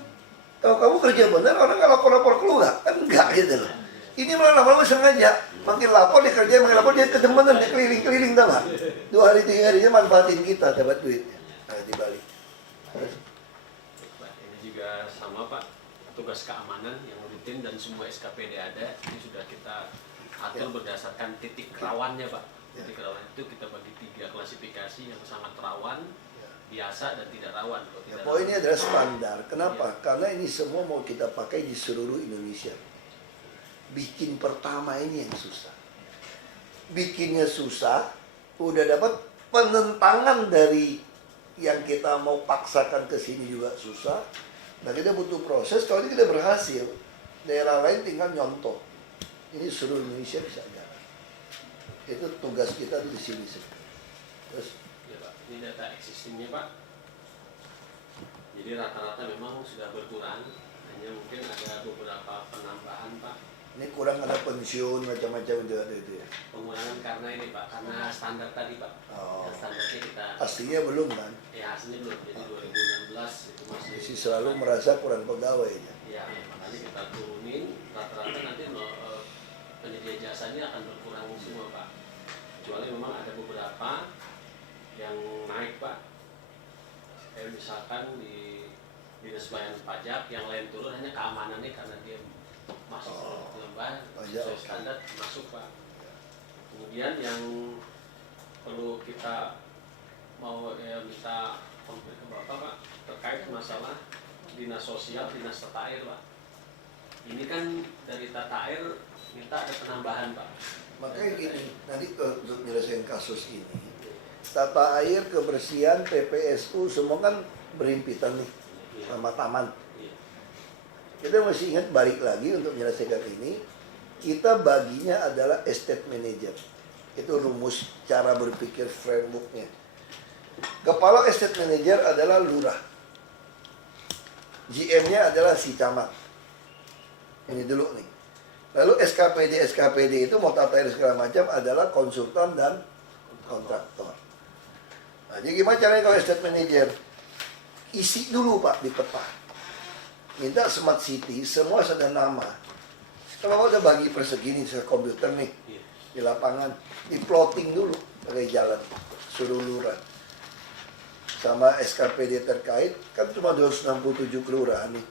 kalau kamu kerja benar, orang nggak lapor-lapor keluar, kan enggak gitu loh. Ini malah lama-lama sengaja, makin lapor dia kerja, makin lapor dia kedemenan, dia keliling-keliling tau nggak? 2 hari 3 hari dia manfaatin kita dapat duit. Nah, dibalik. Terus, Pak, ini juga sama Pak, tugas keamanan yang rutin dan semua SKPD ada, ini sudah kita atur berdasarkan titik rawannya Pak. Titik rawan itu kita bagi 3 klasifikasi yang sangat rawan, biasa dan tidak rawan. Kalau ya, tidak poinnya rawan, adalah standar. Kenapa? Karena ini semua mau kita pakai di seluruh Indonesia. Bikin pertama ini yang susah. Bikinnya susah, udah dapat penentangan dari yang kita mau paksakan ke sini juga susah. Nah kita butuh proses, kalau ini kita berhasil, daerah lain tinggal nyontoh. Ini seluruh Indonesia bisa jalan. Itu tugas kita di sini. Terus, ya Pak, ini data existingnya Pak. Jadi rata-rata memang sudah berkurang, hanya mungkin ada beberapa penambahan Pak. ini kurang ada pensiun macam-macam itu ya. Pengurangan karena ini Pak, karena standar tadi Pak. Oh. Yang standarnya kita, Aslinya belum kan? ya aslinya belum, jadi 2016 itu masih. Masih selalu merasa kurang pegawai ya. Ya, makanya kita turunin, rata-rata nanti penyedia jasanya akan berkurang semua Pak. Kecuali memang ada beberapa yang naik Pak. Kayak misalkan di Dinas Pelayanan Pajak, yang lain turun hanya keamanannya karena dia masih menambah Pajak, sesuai oke. standar masuk Pak. Kemudian yang perlu kita mau minta komplit ke Bapak Pak terkait masalah dinas sosial, dinas tata air Pak. Ini kan dari tata air minta ada penambahan Pak. Makanya gini, nanti untuk menyelesaikan kasus ini, tata air, kebersihan, PPSU, semua kan berhimpitan nih. sama taman. Iya. Kita mesti ingat balik lagi untuk menyelesaikan ini, kita baginya adalah estate manager. Itu rumus cara berpikir frameworknya. Kepala estate manager adalah lurah. GM-nya adalah si camat. Ini dulu nih. Lalu SKPD itu mau tata air segala macam adalah konsultan dan kontraktor. Nah, jadi gimana caranya kalau estate manager? Isi dulu Pak di peta. Minta smart city, semua sudah nama. Kalau udah bagi persegi nih, saya komputer nih Iya. di lapangan, di plotting dulu pakai jalan, suruh lurah. Sama SKPD terkait, kan cuma 267 kelurahan nih.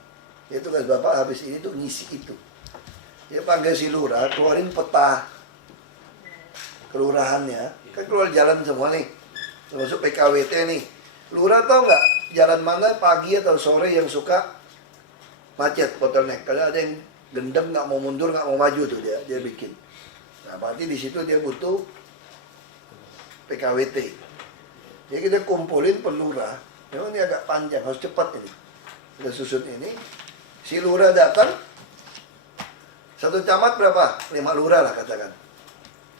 Ya tugas Bapak habis ini tuh ngisi itu. Dia panggil si lurah, keluarin peta kelurahannya. Kan keluar jalan semua nih, termasuk PKWT nih. Lurah tau nggak jalan mana pagi atau sore yang suka macet, bottleneck? Kalau ada yang gendam nggak mau mundur, nggak mau maju tuh dia bikin. Nah berarti di situ dia butuh PKWT. Jadi kita kumpulin pelurah. Memang ini agak panjang, harus cepat ini. Kita susun ini. Si lurah datang. Satu camat berapa? 5 lurah lah katakan.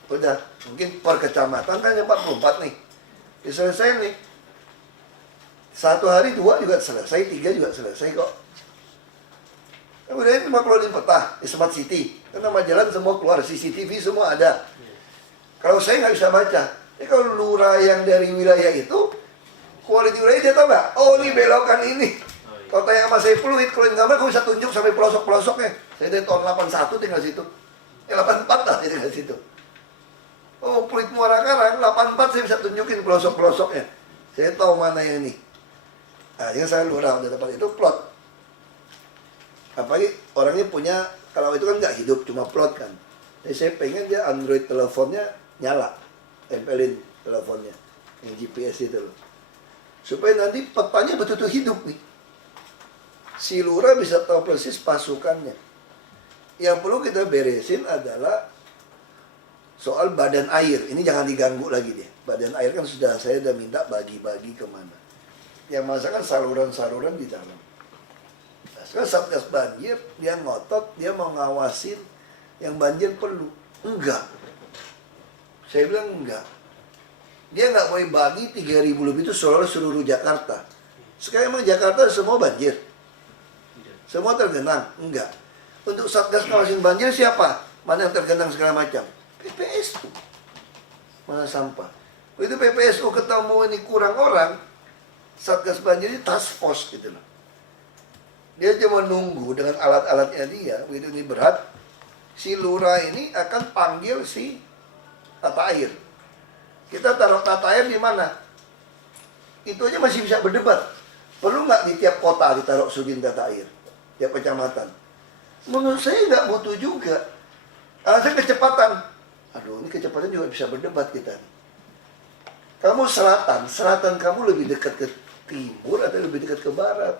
Udah, mungkin per kecamatan kan 44 nih. Diselesai nih. 1 hari 2 juga selesai, 3 juga selesai kok. Kemudian cuma keluarin peta di Smart City. Kan nama jalan semua keluar, CCTV semua ada. Kalau saya nggak bisa baca. Jadi kalau lurah yang dari wilayah itu, quality wilayah dia tahu nggak? Oh ini belokan ini. Kalau tanya sama saya fluid, kalau gambar aku bisa tunjuk sampai pelosok-pelosoknya. Saya dari tahun 81 tinggal situ. 84 lah saya tinggal situ. Oh fluid Muara Karang, 84 saya bisa tunjukin pelosok-pelosoknya. Saya tahu mana yang ini. Nah yang saya lurah udah dapat itu plot. Apalagi orangnya punya, kalau itu kan nggak hidup, cuma plot kan. Jadi saya pengen dia Android teleponnya nyala, tempelin teleponnya, yang GPS itu loh. Supaya nanti petanya betul-betul hidup nih. Si lurah bisa tahu persis pasukannya. Yang perlu kita beresin adalah soal badan air. Ini jangan diganggu lagi deh. Badan air kan sudah saya udah minta bagi-bagi kemana. Yang masalah kan saluran-saluran di dalam. Sekarang Satgas banjir, dia ngotot, dia mau ngawasin yang banjir perlu. Enggak. Saya bilang enggak. Dia nggak boleh bagi 3.000 lebih itu seluruh Jakarta. Sekarang emang Jakarta semua banjir? Semua tergenang? Enggak. Untuk Satgas ngawasin banjir siapa? Mana yang tergenang segala macam? PPSU. Mana sampah? Begitu PPSU ketemu ini kurang orang, Satgas banjir ini task force gitu loh. Dia cuma nunggu dengan alat-alatnya dia, begitu ini berat, si lurah ini akan panggil si tata air. Kita taruh tata air di mana? Itu aja masih bisa berdebat. Perlu nggak di tiap kota ditaruh sudin tata air? Tiap kecamatan? Menurut saya nggak butuh juga. Alasan kecepatan. Aduh, ini kecepatan juga bisa berdebat kita. Kamu selatan kamu lebih dekat ke timur atau lebih dekat ke barat?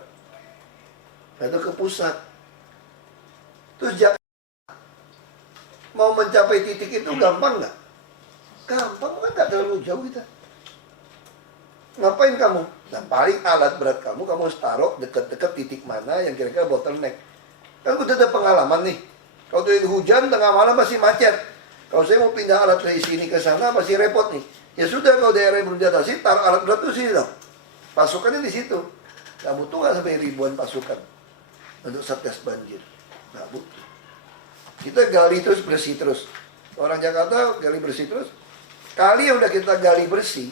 Atau ke pusat. Terus mau mencapai titik itu gampang nggak? Gampang kan, nggak terlalu jauh kita. Ngapain kamu? Nah paling alat berat kamu harus taruh dekat-dekat titik mana yang kira-kira bottleneck. Kan udah ada pengalaman nih. Kalau tuh hujan tengah malam masih macet. Kalau saya mau pindah alat dari sini ke sana masih repot nih. Ya sudah, kalau daerah yang belum diatasi, taruh alat berat tuh sini dong. Pasukannya di situ. Nggak butuh nggak sampai ribuan pasukan untuk Satgas banjir. Nggak butuh. Kita gali terus, bersih terus. Orang Jakarta gali bersih terus. Kali yang udah kita gali bersih,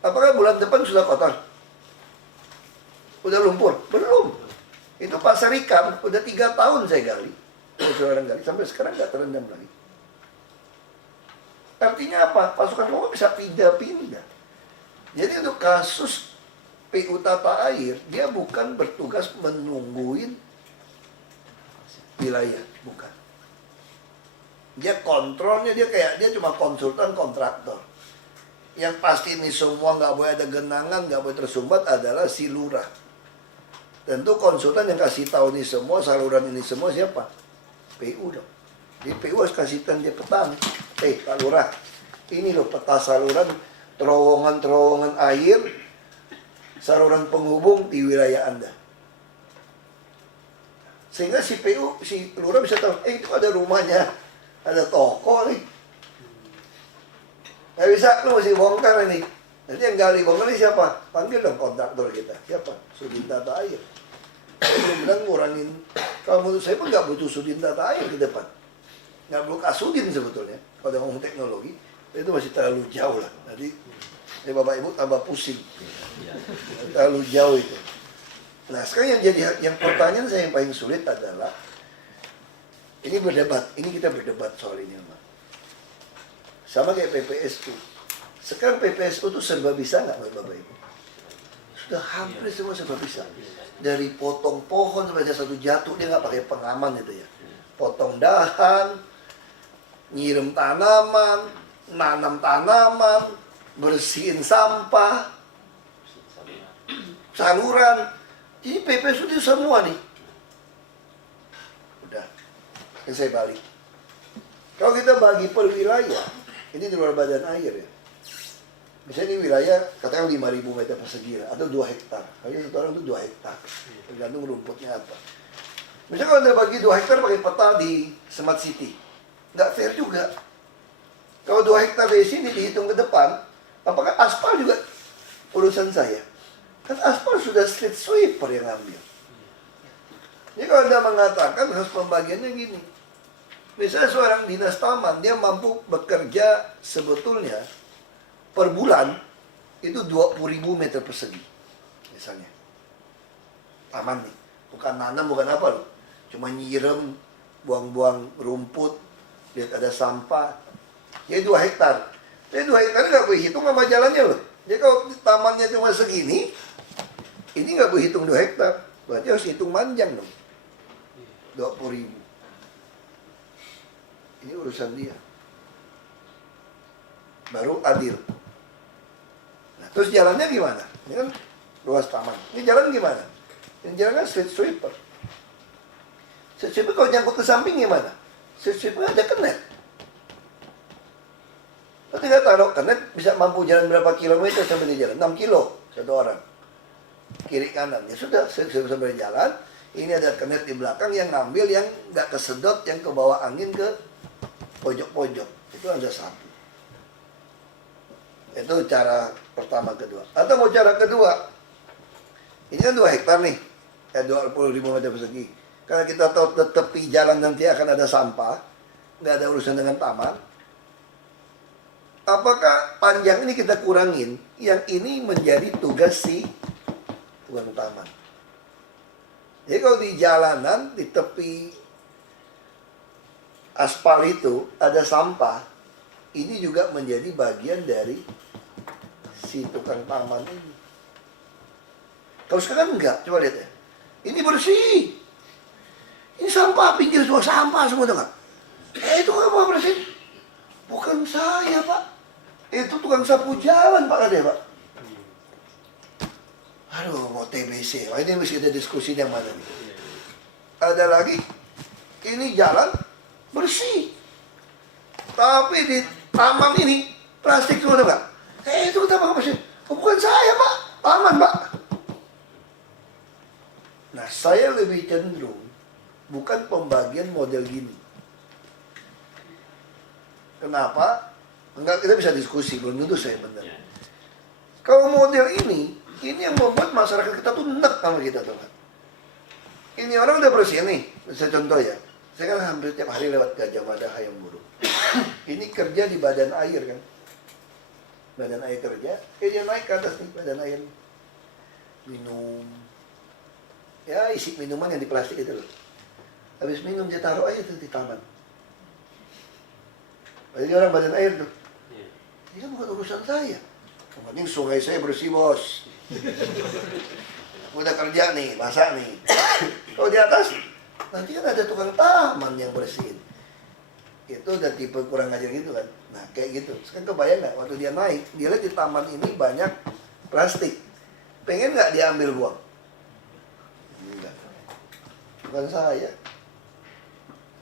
apakah bulan depan sudah kotor? Udah lumpur? Belum. Itu Pasar Ikan, udah 3 tahun saya gali. Orang gali, sampai sekarang nggak terendam lagi. Artinya apa? Pasukan kamu bisa pindah-pindah. Jadi untuk kasus PU tata air, dia bukan bertugas menungguin wilayah, bukan. Dia kontrolnya, dia cuma konsultan kontraktor. Yang pasti ini semua nggak boleh ada genangan, nggak boleh tersumbat adalah si lurah. Tentu konsultan yang kasih tahu ini semua, saluran ini semua siapa? PU dong. Jadi PU harus kasihkan dia petang. Pak Lurah, ini loh peta saluran, terowongan-terowongan air, saluran penghubung di wilayah Anda. Sehingga si PU, si lurah bisa tahu, itu ada rumahnya, ada toko nih. Nggak bisa, lu mesti bongkar ini. Nanti yang gali bongkar ini siapa? Panggil dong kontraktor kita. Siapa? Sudin Tata Air. Saya bilang ngurangin. Kalau menurut saya pun nggak butuh Sudin Tata Air ke depan. Nggak perlu Kasudin sebetulnya. Kalau ngomong teknologi, itu masih terlalu jauh lah. Nanti Bapak Ibu tambah pusing. Terlalu jauh itu. Nah sekarang yang pertanyaan saya yang paling sulit adalah ini kita berdebat soal ini, Pak. Sama kayak PPSU. Sekarang PPSU tuh serba bisa nggak buat Bapak Ibu? Sudah hampir semua serba bisa. Dari potong pohon sampai ada satu jatuh dia nggak pakai pengaman gitu ya. Potong dahan, nyiram tanaman, nanam tanaman, bersihin sampah, saluran. Jadi PPSU itu semua nih. Udah, yang saya balik. Kalau kita bagi per wilayah, ini di luar badan air ya. Misalnya ini wilayah, katakan 5.000 meter persegi atau 2 hektar. Kayaknya satu orang itu 2 hektar. Tergantung rumputnya apa. Misalnya kalau Anda bagi 2 hektar pakai peta di Smart City. Nggak fair juga. Kalau 2 hektar dari sini dihitung ke depan, apakah aspal juga urusan saya? Kan aspal sudah street sweeper yang ambil. Jadi kalau Anda mengatakan harus pembagiannya gini. Misalnya seorang dinas taman, dia mampu bekerja sebetulnya per bulan itu 20.000 meter persegi. Misalnya. Taman nih. Bukan nanam, bukan apa loh. Cuma nyirem, buang-buang rumput, lihat ada sampah. Jadi 2 hektar. Jadi 2 hektar nggak boleh hitung sama jalannya loh. Jadi kalau tamannya cuma segini, ini nggak boleh hitung 2 hektar. Berarti harus hitung manjang dong. 20.000. Ini urusan dia. Baru adil. Nah, terus jalannya gimana? Ini kan luas taman. Ini jalan gimana? Ini jalan kan street sweeper. Street sweeper kalau nyangkut ke samping gimana? Street sweeper ada kenet. Nanti nggak taruh kenet bisa mampu jalan berapa kilometer sampai di jalan? 6 kilo satu orang. Kiri kanan. Ya sudah, sampai jalan. Ini ada kenet di belakang yang ngambil yang nggak kesedot, yang ke bawah angin ke pojok-pojok. Itu ada satu. Itu cara pertama, kedua. Atau mau cara kedua, ini kan 2 hektar nih, 20.000 meter persegi. Karena kita tahu tepi jalan nanti akan ada sampah, nggak ada urusan dengan taman. Apakah panjang ini kita kurangin? Yang ini menjadi tugas si tukang taman. Jadi kalau di jalanan, di tepi aspal itu ada sampah, ini juga menjadi bagian dari si tukang taman ini. Kalau sekarang enggak, coba lihat ya. Ini bersih. Ini sampah, pinggir semua sampah semua, dengar. Itu apa bersih? Bukan saya, Pak. Itu tukang sapu jalan, Pak Kade, Pak. Aduh, mau TBC. Wah, ini mesti ada diskusi yang mana nih. Ada lagi, ini jalan bersih. Tapi di taman ini plastik semua, enggak? Itu kenapa bersih? Oh, bukan saya, Pak. Taman, Pak. Nah, saya lebih cenderung bukan pembagian model gini. Kenapa? Enggak, kita bisa diskusi, belum tentu saya benar. Kalau model ini yang membuat masyarakat kita tuh enek sama kita, tuh. Ini orang udah bersih nih, saya contoh ya. Saya kan hampir tiap hari lewat Gajah Mada Hayam Buruk. Ini kerja di badan air kan. Badan air kerja, dia naik ke atas nih badan air. Minum. Ya isi minuman yang di plastik itu loh. Habis minum dia taruh aja tuh di taman. Jadi orang badan air tuh. Ini kan bukan urusan saya. Yang penting sungai saya bersih, bos. Udah kerja nih, masak nih. Kalau di atas, nanti kan ada tukang taman yang bersihin. Itu udah tipe kurang ajar gitu kan. Nah kayak gitu. Sekarang kebayang nggak waktu dia naik, dia lihat di taman ini banyak plastik. Pengen nggak dia ambil buang? Enggak. Bukan saya.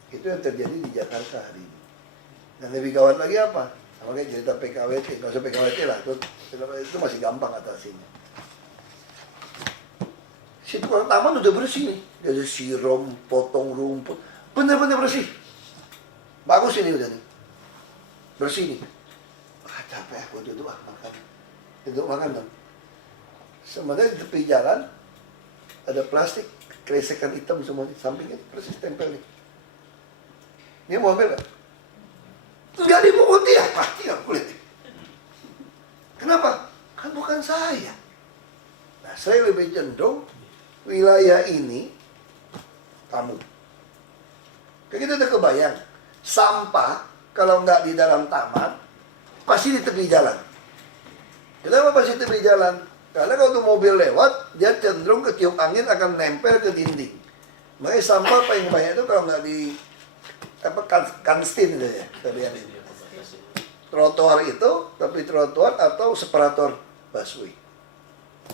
Itu yang terjadi di Jakarta hari ini. Dan lebih gawat lagi apa? Sama kayak cerita PKWT, nggak usah PKWT lah, itu masih gampang atasinya. Si Situ orang taman udah bersih nih. Dari siram, potong rumput. Bener-bener bersih. Bagus ini udah nih. Bersih nih. Ah, capek aku duduk makan. Duduk makan dong. Sebenarnya di tepi jalan ada plastik, kresekan hitam semua di sampingnya persis tempel nih. Dia mau ambil nggak? Enggak dipungut dia, pasti nggak kulit. Kenapa? Kan bukan saya. Nah, saya lebih cenderung wilayah ini tamu. Kayak kita udah kebayang, sampah kalau nggak di dalam taman, pasti di tepi jalan. Kenapa pasti di tepi jalan? Karena kalau tuh mobil lewat, dia cenderung ketiup angin akan nempel ke dinding. Makanya sampah paling banyak itu kalau nggak di kanstin itu ya, kalian ini. Trotoar itu, tapi trotoar atau separator busway.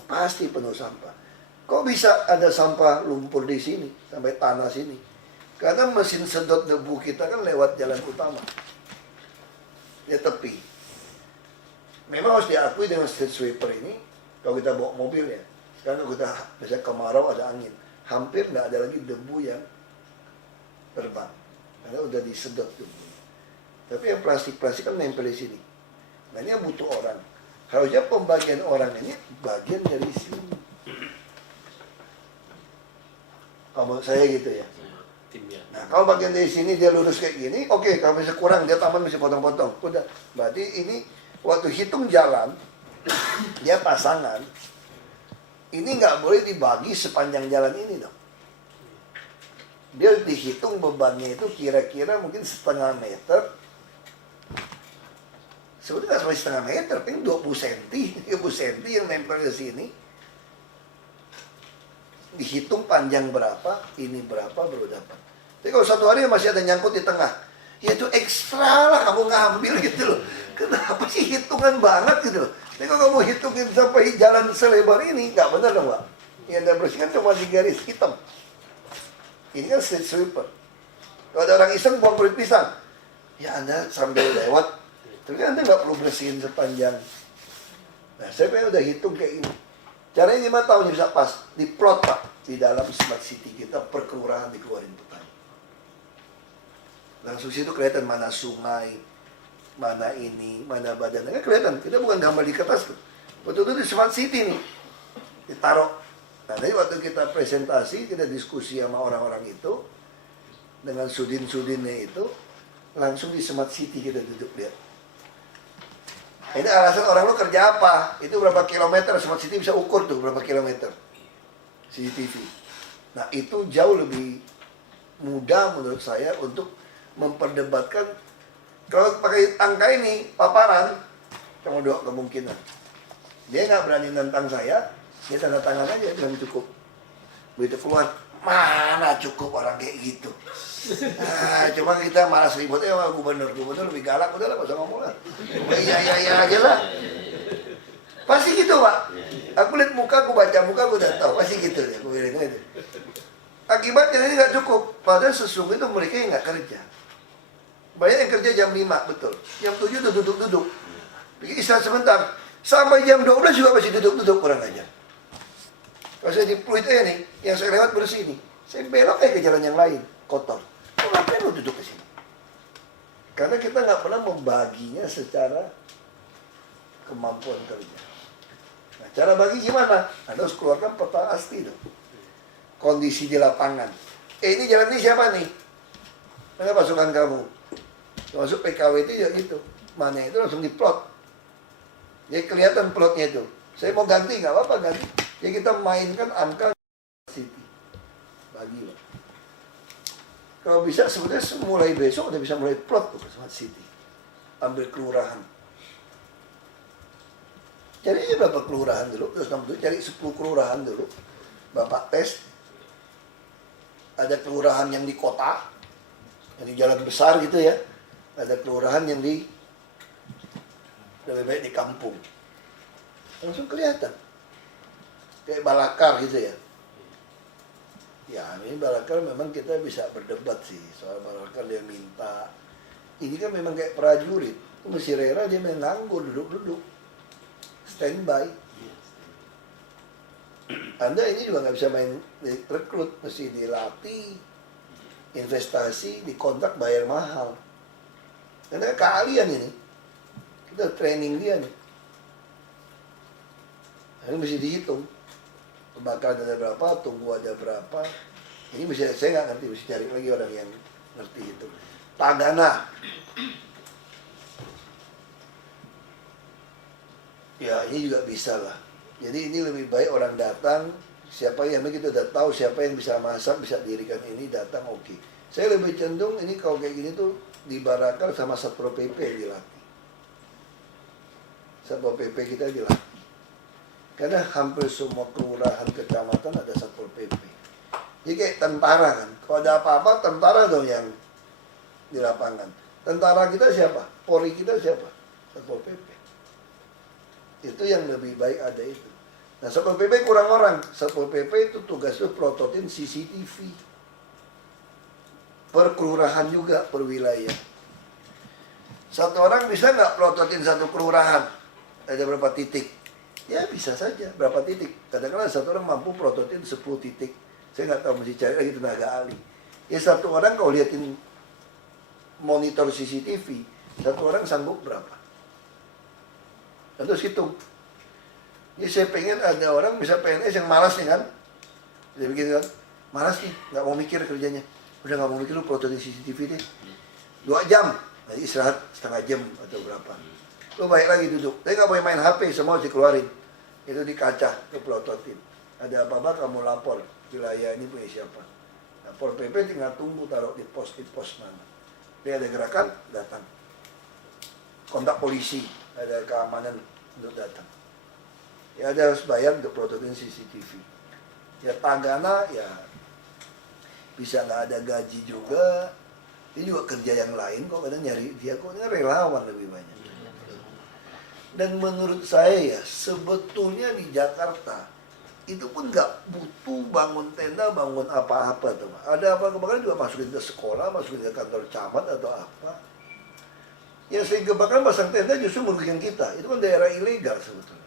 Pasti penuh sampah. Kok bisa ada sampah lumpur di sini, sampai tanah sini? Karena mesin sedot debu kita kan lewat jalan utama. Dia tepi. Memang harus diakui dengan street sweeper ini, kalau kita bawa mobil ya, sekarang kalau kita biasanya kemarau ada angin, hampir nggak ada lagi debu yang terbang. Karena udah disedot debu. Tapi yang plastik-plastik kan nempel di sini. Nah ini butuh orang. Harusnya pembagian orang ini bagian dari sini. Kalau saya gitu ya. Timnya. Nah kalau bagian dari sini dia lurus kayak gini, oke, kalau bisa kurang dia taman bisa potong-potong. Udah. Berarti ini waktu hitung jalan, dia pasangan. Ini nggak boleh dibagi sepanjang jalan ini dong. Dia dihitung bebannya itu kira-kira mungkin setengah meter. Sebetulnya nggak sampai setengah meter, paling 20 cm, 30 cm yang nempel ke sini. Dihitung panjang berapa, ini berapa baru dapat. Tapi kalau satu hari masih ada nyangkut di tengah, ya itu ekstra lah kamu ngambil gitu loh. Kenapa sih hitungan banget gitu loh. Tapi kalau kamu hitungin sampai jalan selebar ini, nggak benar dong Pak. Yang Anda bersihkan cuma di garis hitam. Ini kan street sweeper. Kalau ada orang iseng buang kulit pisang, ya Anda sambil lewat, tapi kan Anda nggak perlu bersihin sepanjang. Nah, saya pengen udah hitung kayak ini. Caranya 5 tahun bisa pas. Diplot Pak. Di dalam smart city kita per kelurahan dikeluarin petani. Langsung situ kelihatan mana sungai, mana ini, mana badannya. Kan kelihatan. Kita bukan gambar di kertas tuh. Betul-betul di smart city nih. Ditaruh. Nah, jadi waktu kita presentasi, kita diskusi sama orang-orang itu, dengan sudin-sudinnya itu, langsung di smart city kita duduk lihat. Ini alasan orang lu kerja apa? Itu berapa kilometer, smart city bisa ukur tuh berapa kilometer CCTV. Nah itu jauh lebih mudah menurut saya untuk memperdebatkan. Kalau pakai angka ini, paparan, cuma 2 kemungkinan. Dia nggak berani nantang saya, dia tanda tangan aja, bilang cukup. Begitu keluar, mana cukup orang kayak gitu. Nah, cuma kita malas ribut sama gubernur lebih galak, udah lah, gak usah ngomong lah. Iya aja lah. Pasti gitu Pak. Aku lihat muka, aku baca muka, aku udah tahu. Pasti gitu deh, aku bilang gitu. Akibatnya ini nggak cukup. Padahal sesungguhnya itu mereka yang nggak kerja. Banyak yang kerja jam 5, betul. Jam 7 udah duduk-duduk. Bikin istirahat sebentar. Sampai jam 12 juga masih duduk-duduk, kurang aja. Kalau saya di Pluit nih, yang saya lewat bersih nih. Saya belok ke jalan yang lain, kotor. Kok ngapain lu duduk di sini? Karena kita nggak pernah membaginya secara kemampuan kerja. Nah, cara bagi gimana? Anda harus keluarkan peta asli dong. Kondisi di lapangan. Ini jalan ini siapa nih? Mana pasukan kamu? Masuk PKW itu ya gitu. Mana itu langsung diplot. Jadi kelihatan plotnya itu. Saya mau ganti, nggak apa-apa ganti. Jadi kita mainkan angka city. Bagi lah. Kalau bisa sebenarnya mulai besok udah bisa mulai plot tuh Smart City. Ambil kelurahan. Cari berapa kelurahan dulu, terus cari 10 kelurahan dulu. Bapak tes. Ada kelurahan yang di kota, yang di jalan besar gitu ya. Ada kelurahan yang di lebih baik di kampung. Langsung kelihatan. Kayak Balakar gitu ya. Ya ini Balakar memang kita bisa berdebat sih. Soal Balakar dia minta. Ini kan memang kayak prajurit. Mesti rela dia main nganggur, duduk-duduk. Standby. Anda ini juga nggak bisa main rekrut, mesti dilatih, investasi, dikontrak, bayar mahal. Karena keahlian ini, kita training dia nih. Ini mesti dihitung. Pembakaran ada berapa, tunggu ada berapa. Ini mesti, saya nggak ngerti, mesti cari lagi orang yang ngerti itu. Tagana. Ya ini juga bisa lah. Jadi ini lebih baik orang datang, siapa yang kita udah tahu siapa yang bisa masak, bisa dirikan ini, datang oke. Saya lebih cenderung ini kalau kayak gini tuh dibarakan sama Satpol PP yang dilatih. Satpol PP kita dilatih. Karena hampir semua kelurahan kecamatan ada Satpol PP. Jadi kayak tentara kan. Kalau ada apa-apa tentara dong yang di lapangan. Tentara kita siapa? Polri kita siapa? Satpol PP. Itu yang lebih baik ada itu. Nah, Satpol PP kurang orang. Satpol PP itu tugasnya prototin CCTV. Per kelurahan juga, per wilayah. Satu orang bisa nggak prototin satu kelurahan? Ada berapa titik? Ya bisa saja, berapa titik. Kadang-kadang satu orang mampu prototin 10 titik. Saya nggak tahu, mesti cari lagi tenaga ahli. Ya satu orang kalau liatin monitor CCTV, satu orang sanggup berapa? Terus hitung. Jadi saya pengen ada orang bisa PNS yang malas nih kan. Dia bikin kan, malas nih, nggak mau mikir kerjanya. Udah nggak mau mikir, lu prototin CCTV deh 2 jam, nanti istirahat setengah jam atau berapa. Lu baik lagi duduk. Tapi nggak boleh main HP, semua dikeluarin. Itu di kaca, ke prototin. Ada apa-apa kamu lapor, wilayah ini punya siapa. Nah, Pol PP tinggal tunggu taruh di pos mana. Dia ada gerakan, datang. Kontak polisi, ada keamanan untuk datang. Ya ada harus bayar untuk prototin CCTV. Ya Tagana ya bisa nggak ada gaji juga. Dia juga kerja yang lain kok, kadang nyari dia kok relawan lebih banyak. Dan menurut saya ya sebetulnya di Jakarta itu pun nggak butuh bangun tenda, bangun apa-apa tuh. Ada apa kebakaran juga masukin ke sekolah, masukin ke kantor camat atau apa. Yang sering kebakaran pasang tenda justru merugikan kita. Itu kan daerah ilegal sebetulnya.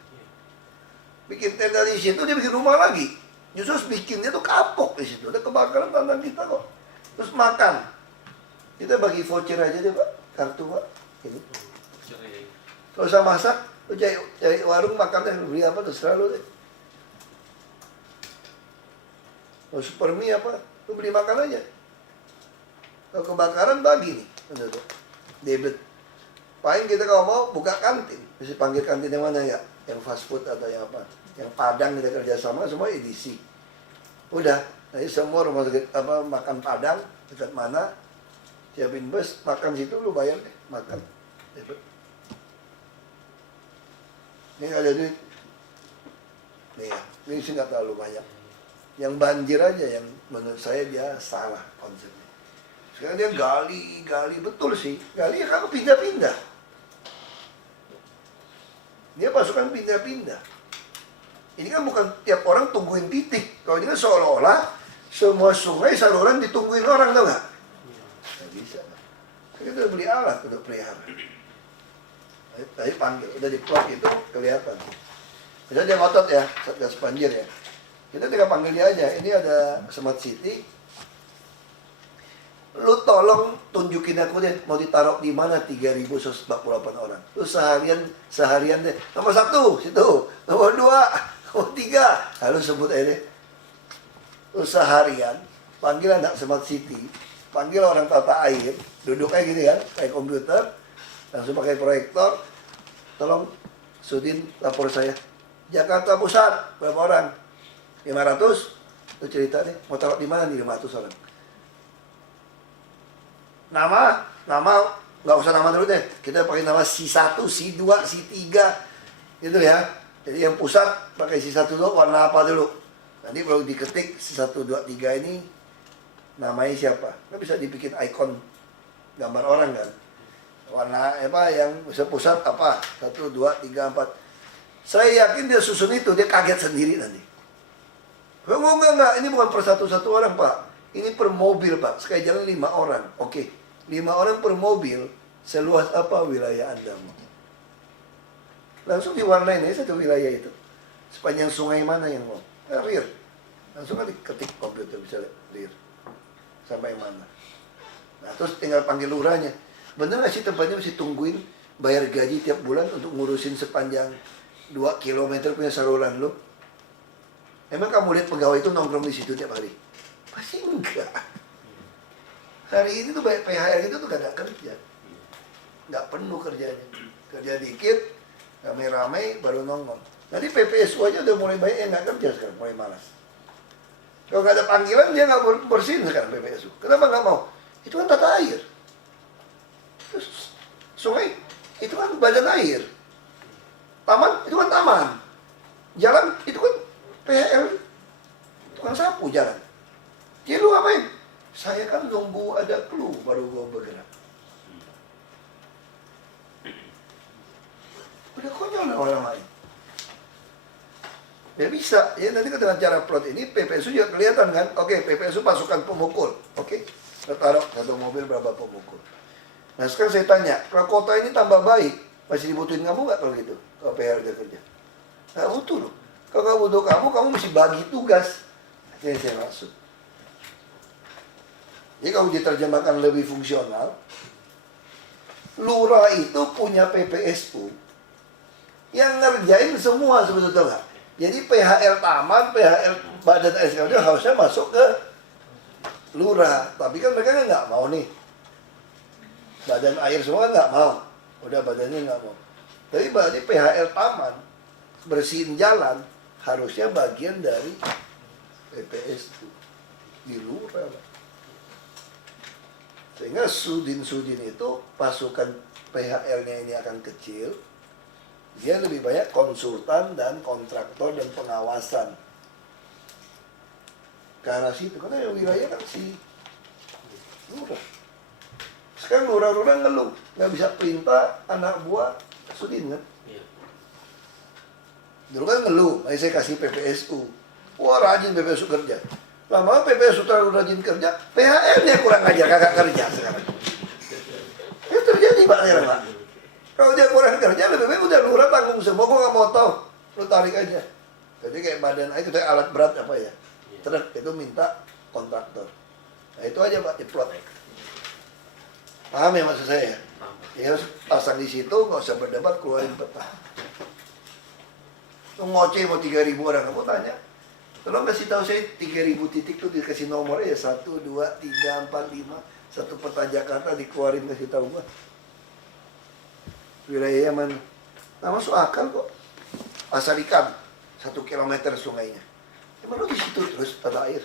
Bikin tenda di situ, dia bikin rumah lagi. Justru bikinnya tuh kapok di situ. Ada kebakaran tandang kita kok. Terus makan. Kita bagi voucher aja deh Pak, kartu Pak. Ini. Kalau usah masak, lu cari warung makannya, beli apa terserah lu deh. Kalau super mie apa, lu beli makan aja. Kalau kebakaran bagi nih, debit. Paling kita kalau mau buka kantin, bisa panggil kantin yang mana ya? Yang fast food atau yang apa? Yang Padang kita kerjasama semua edisi. Udah, nanti semua rumah sakit apa makan Padang dekat mana? Siapin bus, makan situ lu bayar deh, makan. Debit. Ini ada duit. Nih ya, ini sih nggak terlalu banyak. Yang banjir aja yang menurut saya dia salah konsepnya. Sekarang dia gali, betul sih. Gali ya kamu pindah-pindah. Dia pasukan pindah-pindah. Ini kan bukan tiap orang tungguin titik. Kalau ini kan seolah-olah semua sungai saluran ditungguin orang, tau nggak? Nggak bisa. Kita udah beli alat untuk pelihara. Tadi panggil, udah di plot itu kelihatan. Misalnya dia ngotot ya, Satgas banjir ya. Kita tinggal panggil dia aja. Ini ada Smart City. Lu tolong tunjukin aku deh mau ditaruh di mana 3.148 orang. Lu seharian deh. Nomor 1 situ, nomor 2, nomor 3. Lalu sebut aja deh. Lu seharian panggil anak Smart City, panggil orang tata air, duduk kayak gini kan, kayak komputer, langsung pakai proyektor. Tolong Sudin lapor saya. Jakarta Pusat berapa orang? 500. Lu cerita deh, mau taruh di mana nih 500 orang? Nama nggak usah nama dulu deh. Kita pakai nama C1, C2, C3 gitu ya. Jadi yang pusat pakai C1 dulu, warna apa dulu. Nanti kalau diketik C1, 2, 3 ini namanya siapa. Nggak bisa dibikin ikon gambar orang kan. Warna apa yang pusat apa. 1, 2, 3, 4. Saya yakin dia susun itu, dia kaget sendiri nanti. Enggak, ini bukan per satu orang Pak. Ini per mobil Pak, sekali jalan 5 orang. Oke, 5 orang per mobil, seluas apa wilayah Anda mau? Langsung diwarnain aja satu wilayah itu. Sepanjang sungai mana yang mau? rear. Langsung kan diketik komputer bisa lihat rear. Sampai mana. Nah terus tinggal panggil lurahnya. Bener nggak sih tempatnya mesti tungguin bayar gaji tiap bulan untuk ngurusin sepanjang 2 kilometer punya saluran lo? Emang kamu lihat pegawai itu nongkrong di situ tiap hari? Pasti enggak. Hari ini tuh banyak PHR itu tuh gak ada kerja. Nggak penuh kerjanya. Kerja dikit, rame-rame baru nongol. Nanti PPSU aja udah mulai banyak yang nggak kerja sekarang, mulai malas. Kalau nggak ada panggilan dia nggak bersihin sekarang PPSU. Kenapa nggak mau? Itu kan tata air. Terus, sungai itu kan badan air. Taman itu kan taman. Jalan itu kan PHL. Tukang sapu jalan. Jadi lu ngapain? Saya kan nunggu ada clue baru gua bergerak. Udah konyol orang lain. Ya bisa, ya nanti dengan cara plot ini PPSU juga kelihatan kan. Oke, PPSU pasukan pemukul. Oke, kita taruh satu mobil berapa pemukul. Nah sekarang saya tanya, kalau kota ini tambah baik, masih dibutuhin kamu nggak kalau gitu? Kalau PR udah kerja? Nggak butuh loh. Kalau nggak butuh kamu mesti bagi tugas. Ini saya maksud. Jadi kalau diterjemahkan lebih fungsional, lurah itu punya PPSU yang ngerjain semua sebetulnya. Jadi PHL taman, PHL badan SKD harusnya masuk ke lurah. Tapi kan mereka nggak mau nih. Badan air semua kan nggak mau. Udah badannya nggak mau. Tapi berarti PHL taman, bersihin jalan, harusnya bagian dari PPSU di lurah. Sehingga sudin-sudin itu pasukan PHL-nya ini akan kecil. Dia lebih banyak konsultan dan kontraktor dan pengawasan ke arah situ. Karena yang wilayah kan si lurah. Sekarang lurah-lurah ngeluh, nggak bisa perintah anak buah sudin kan. Dulu kan ngeluh, saya kasih PPSU. Wah rajin PPSU kerja. Lama PPSU terlalu rajin kerja, PHL-nya kurang ajar, kagak kerja sekarang. Itu terjadi Pak sekarang Pak. Kalau dia kurang kerja, lebih baik udah lurah tanggung semua, gue gak mau tahu. Lu tarik aja. Jadi kayak badan aja, kita alat berat apa ya. Terus itu minta kontraktor. Nah itu aja Pak, diplot. Paham ya maksud saya ya? Ya pasang di situ, gak usah berdebat, keluarin peta. Lu ngoceh mau 3.000 orang, kamu tanya. Kalau kasih tahu saya 3.000 titik tuh dikasih nomornya ya 1, 2, 3, 4, 5. Satu peta Jakarta dikeluarin kasih tahu gua. Wilayah mana? Nah masuk akal kok. Pasar ikan 1 kilometer sungainya. Emang lu di situ terus tata air?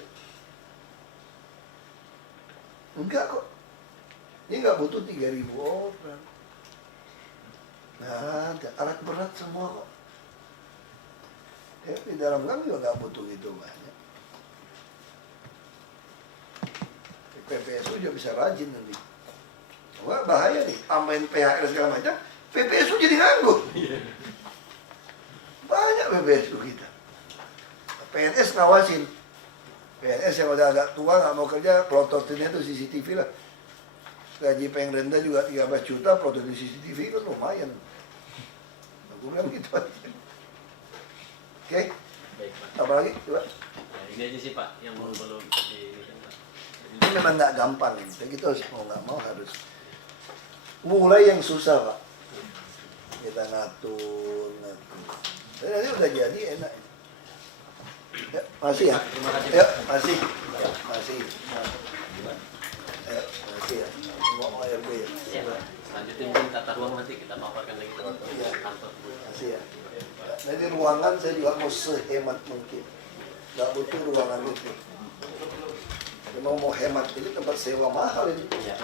Enggak kok. Dia nggak butuh 3.000 orang. Nah, ada alat berat semua kok. Ya, di dalam gang juga nggak butuh gitu banyak. PPSU juga bisa rajin nanti. Wah bahaya nih, tambahin PHL segala macam. PPSU jadi nganggur. Banyak PPSU kita. PNS ngawasin. PNS yang udah agak tua nggak mau kerja, prototinnya itu CCTV lah. Gaji paling rendah juga 13 juta, prototin CCTV kan lumayan. Aku bilang gitu aja. Oke? Baik Pak. Apa lagi? Coba. Nah, ini aja sih Pak yang belum di. Ini memang nggak gampang. Jadi kita harus mau nggak mau harus mulai yang susah Pak. Kita ngatur. Dan nanti udah jadi enak. Ya, masih ya. Terima kasih. Ya, masih. Masih. Ya, masih ya. Mau ARB ya. Ya, lanjutin mungkin tata ruang nanti kita paparkan lagi ke kantor. Masih ya. Nanti ruangan saya juga mau sehemat mungkin. Nggak butuh ruangan itu. Memang mau hemat ini tempat sewa mahal ini. Iya.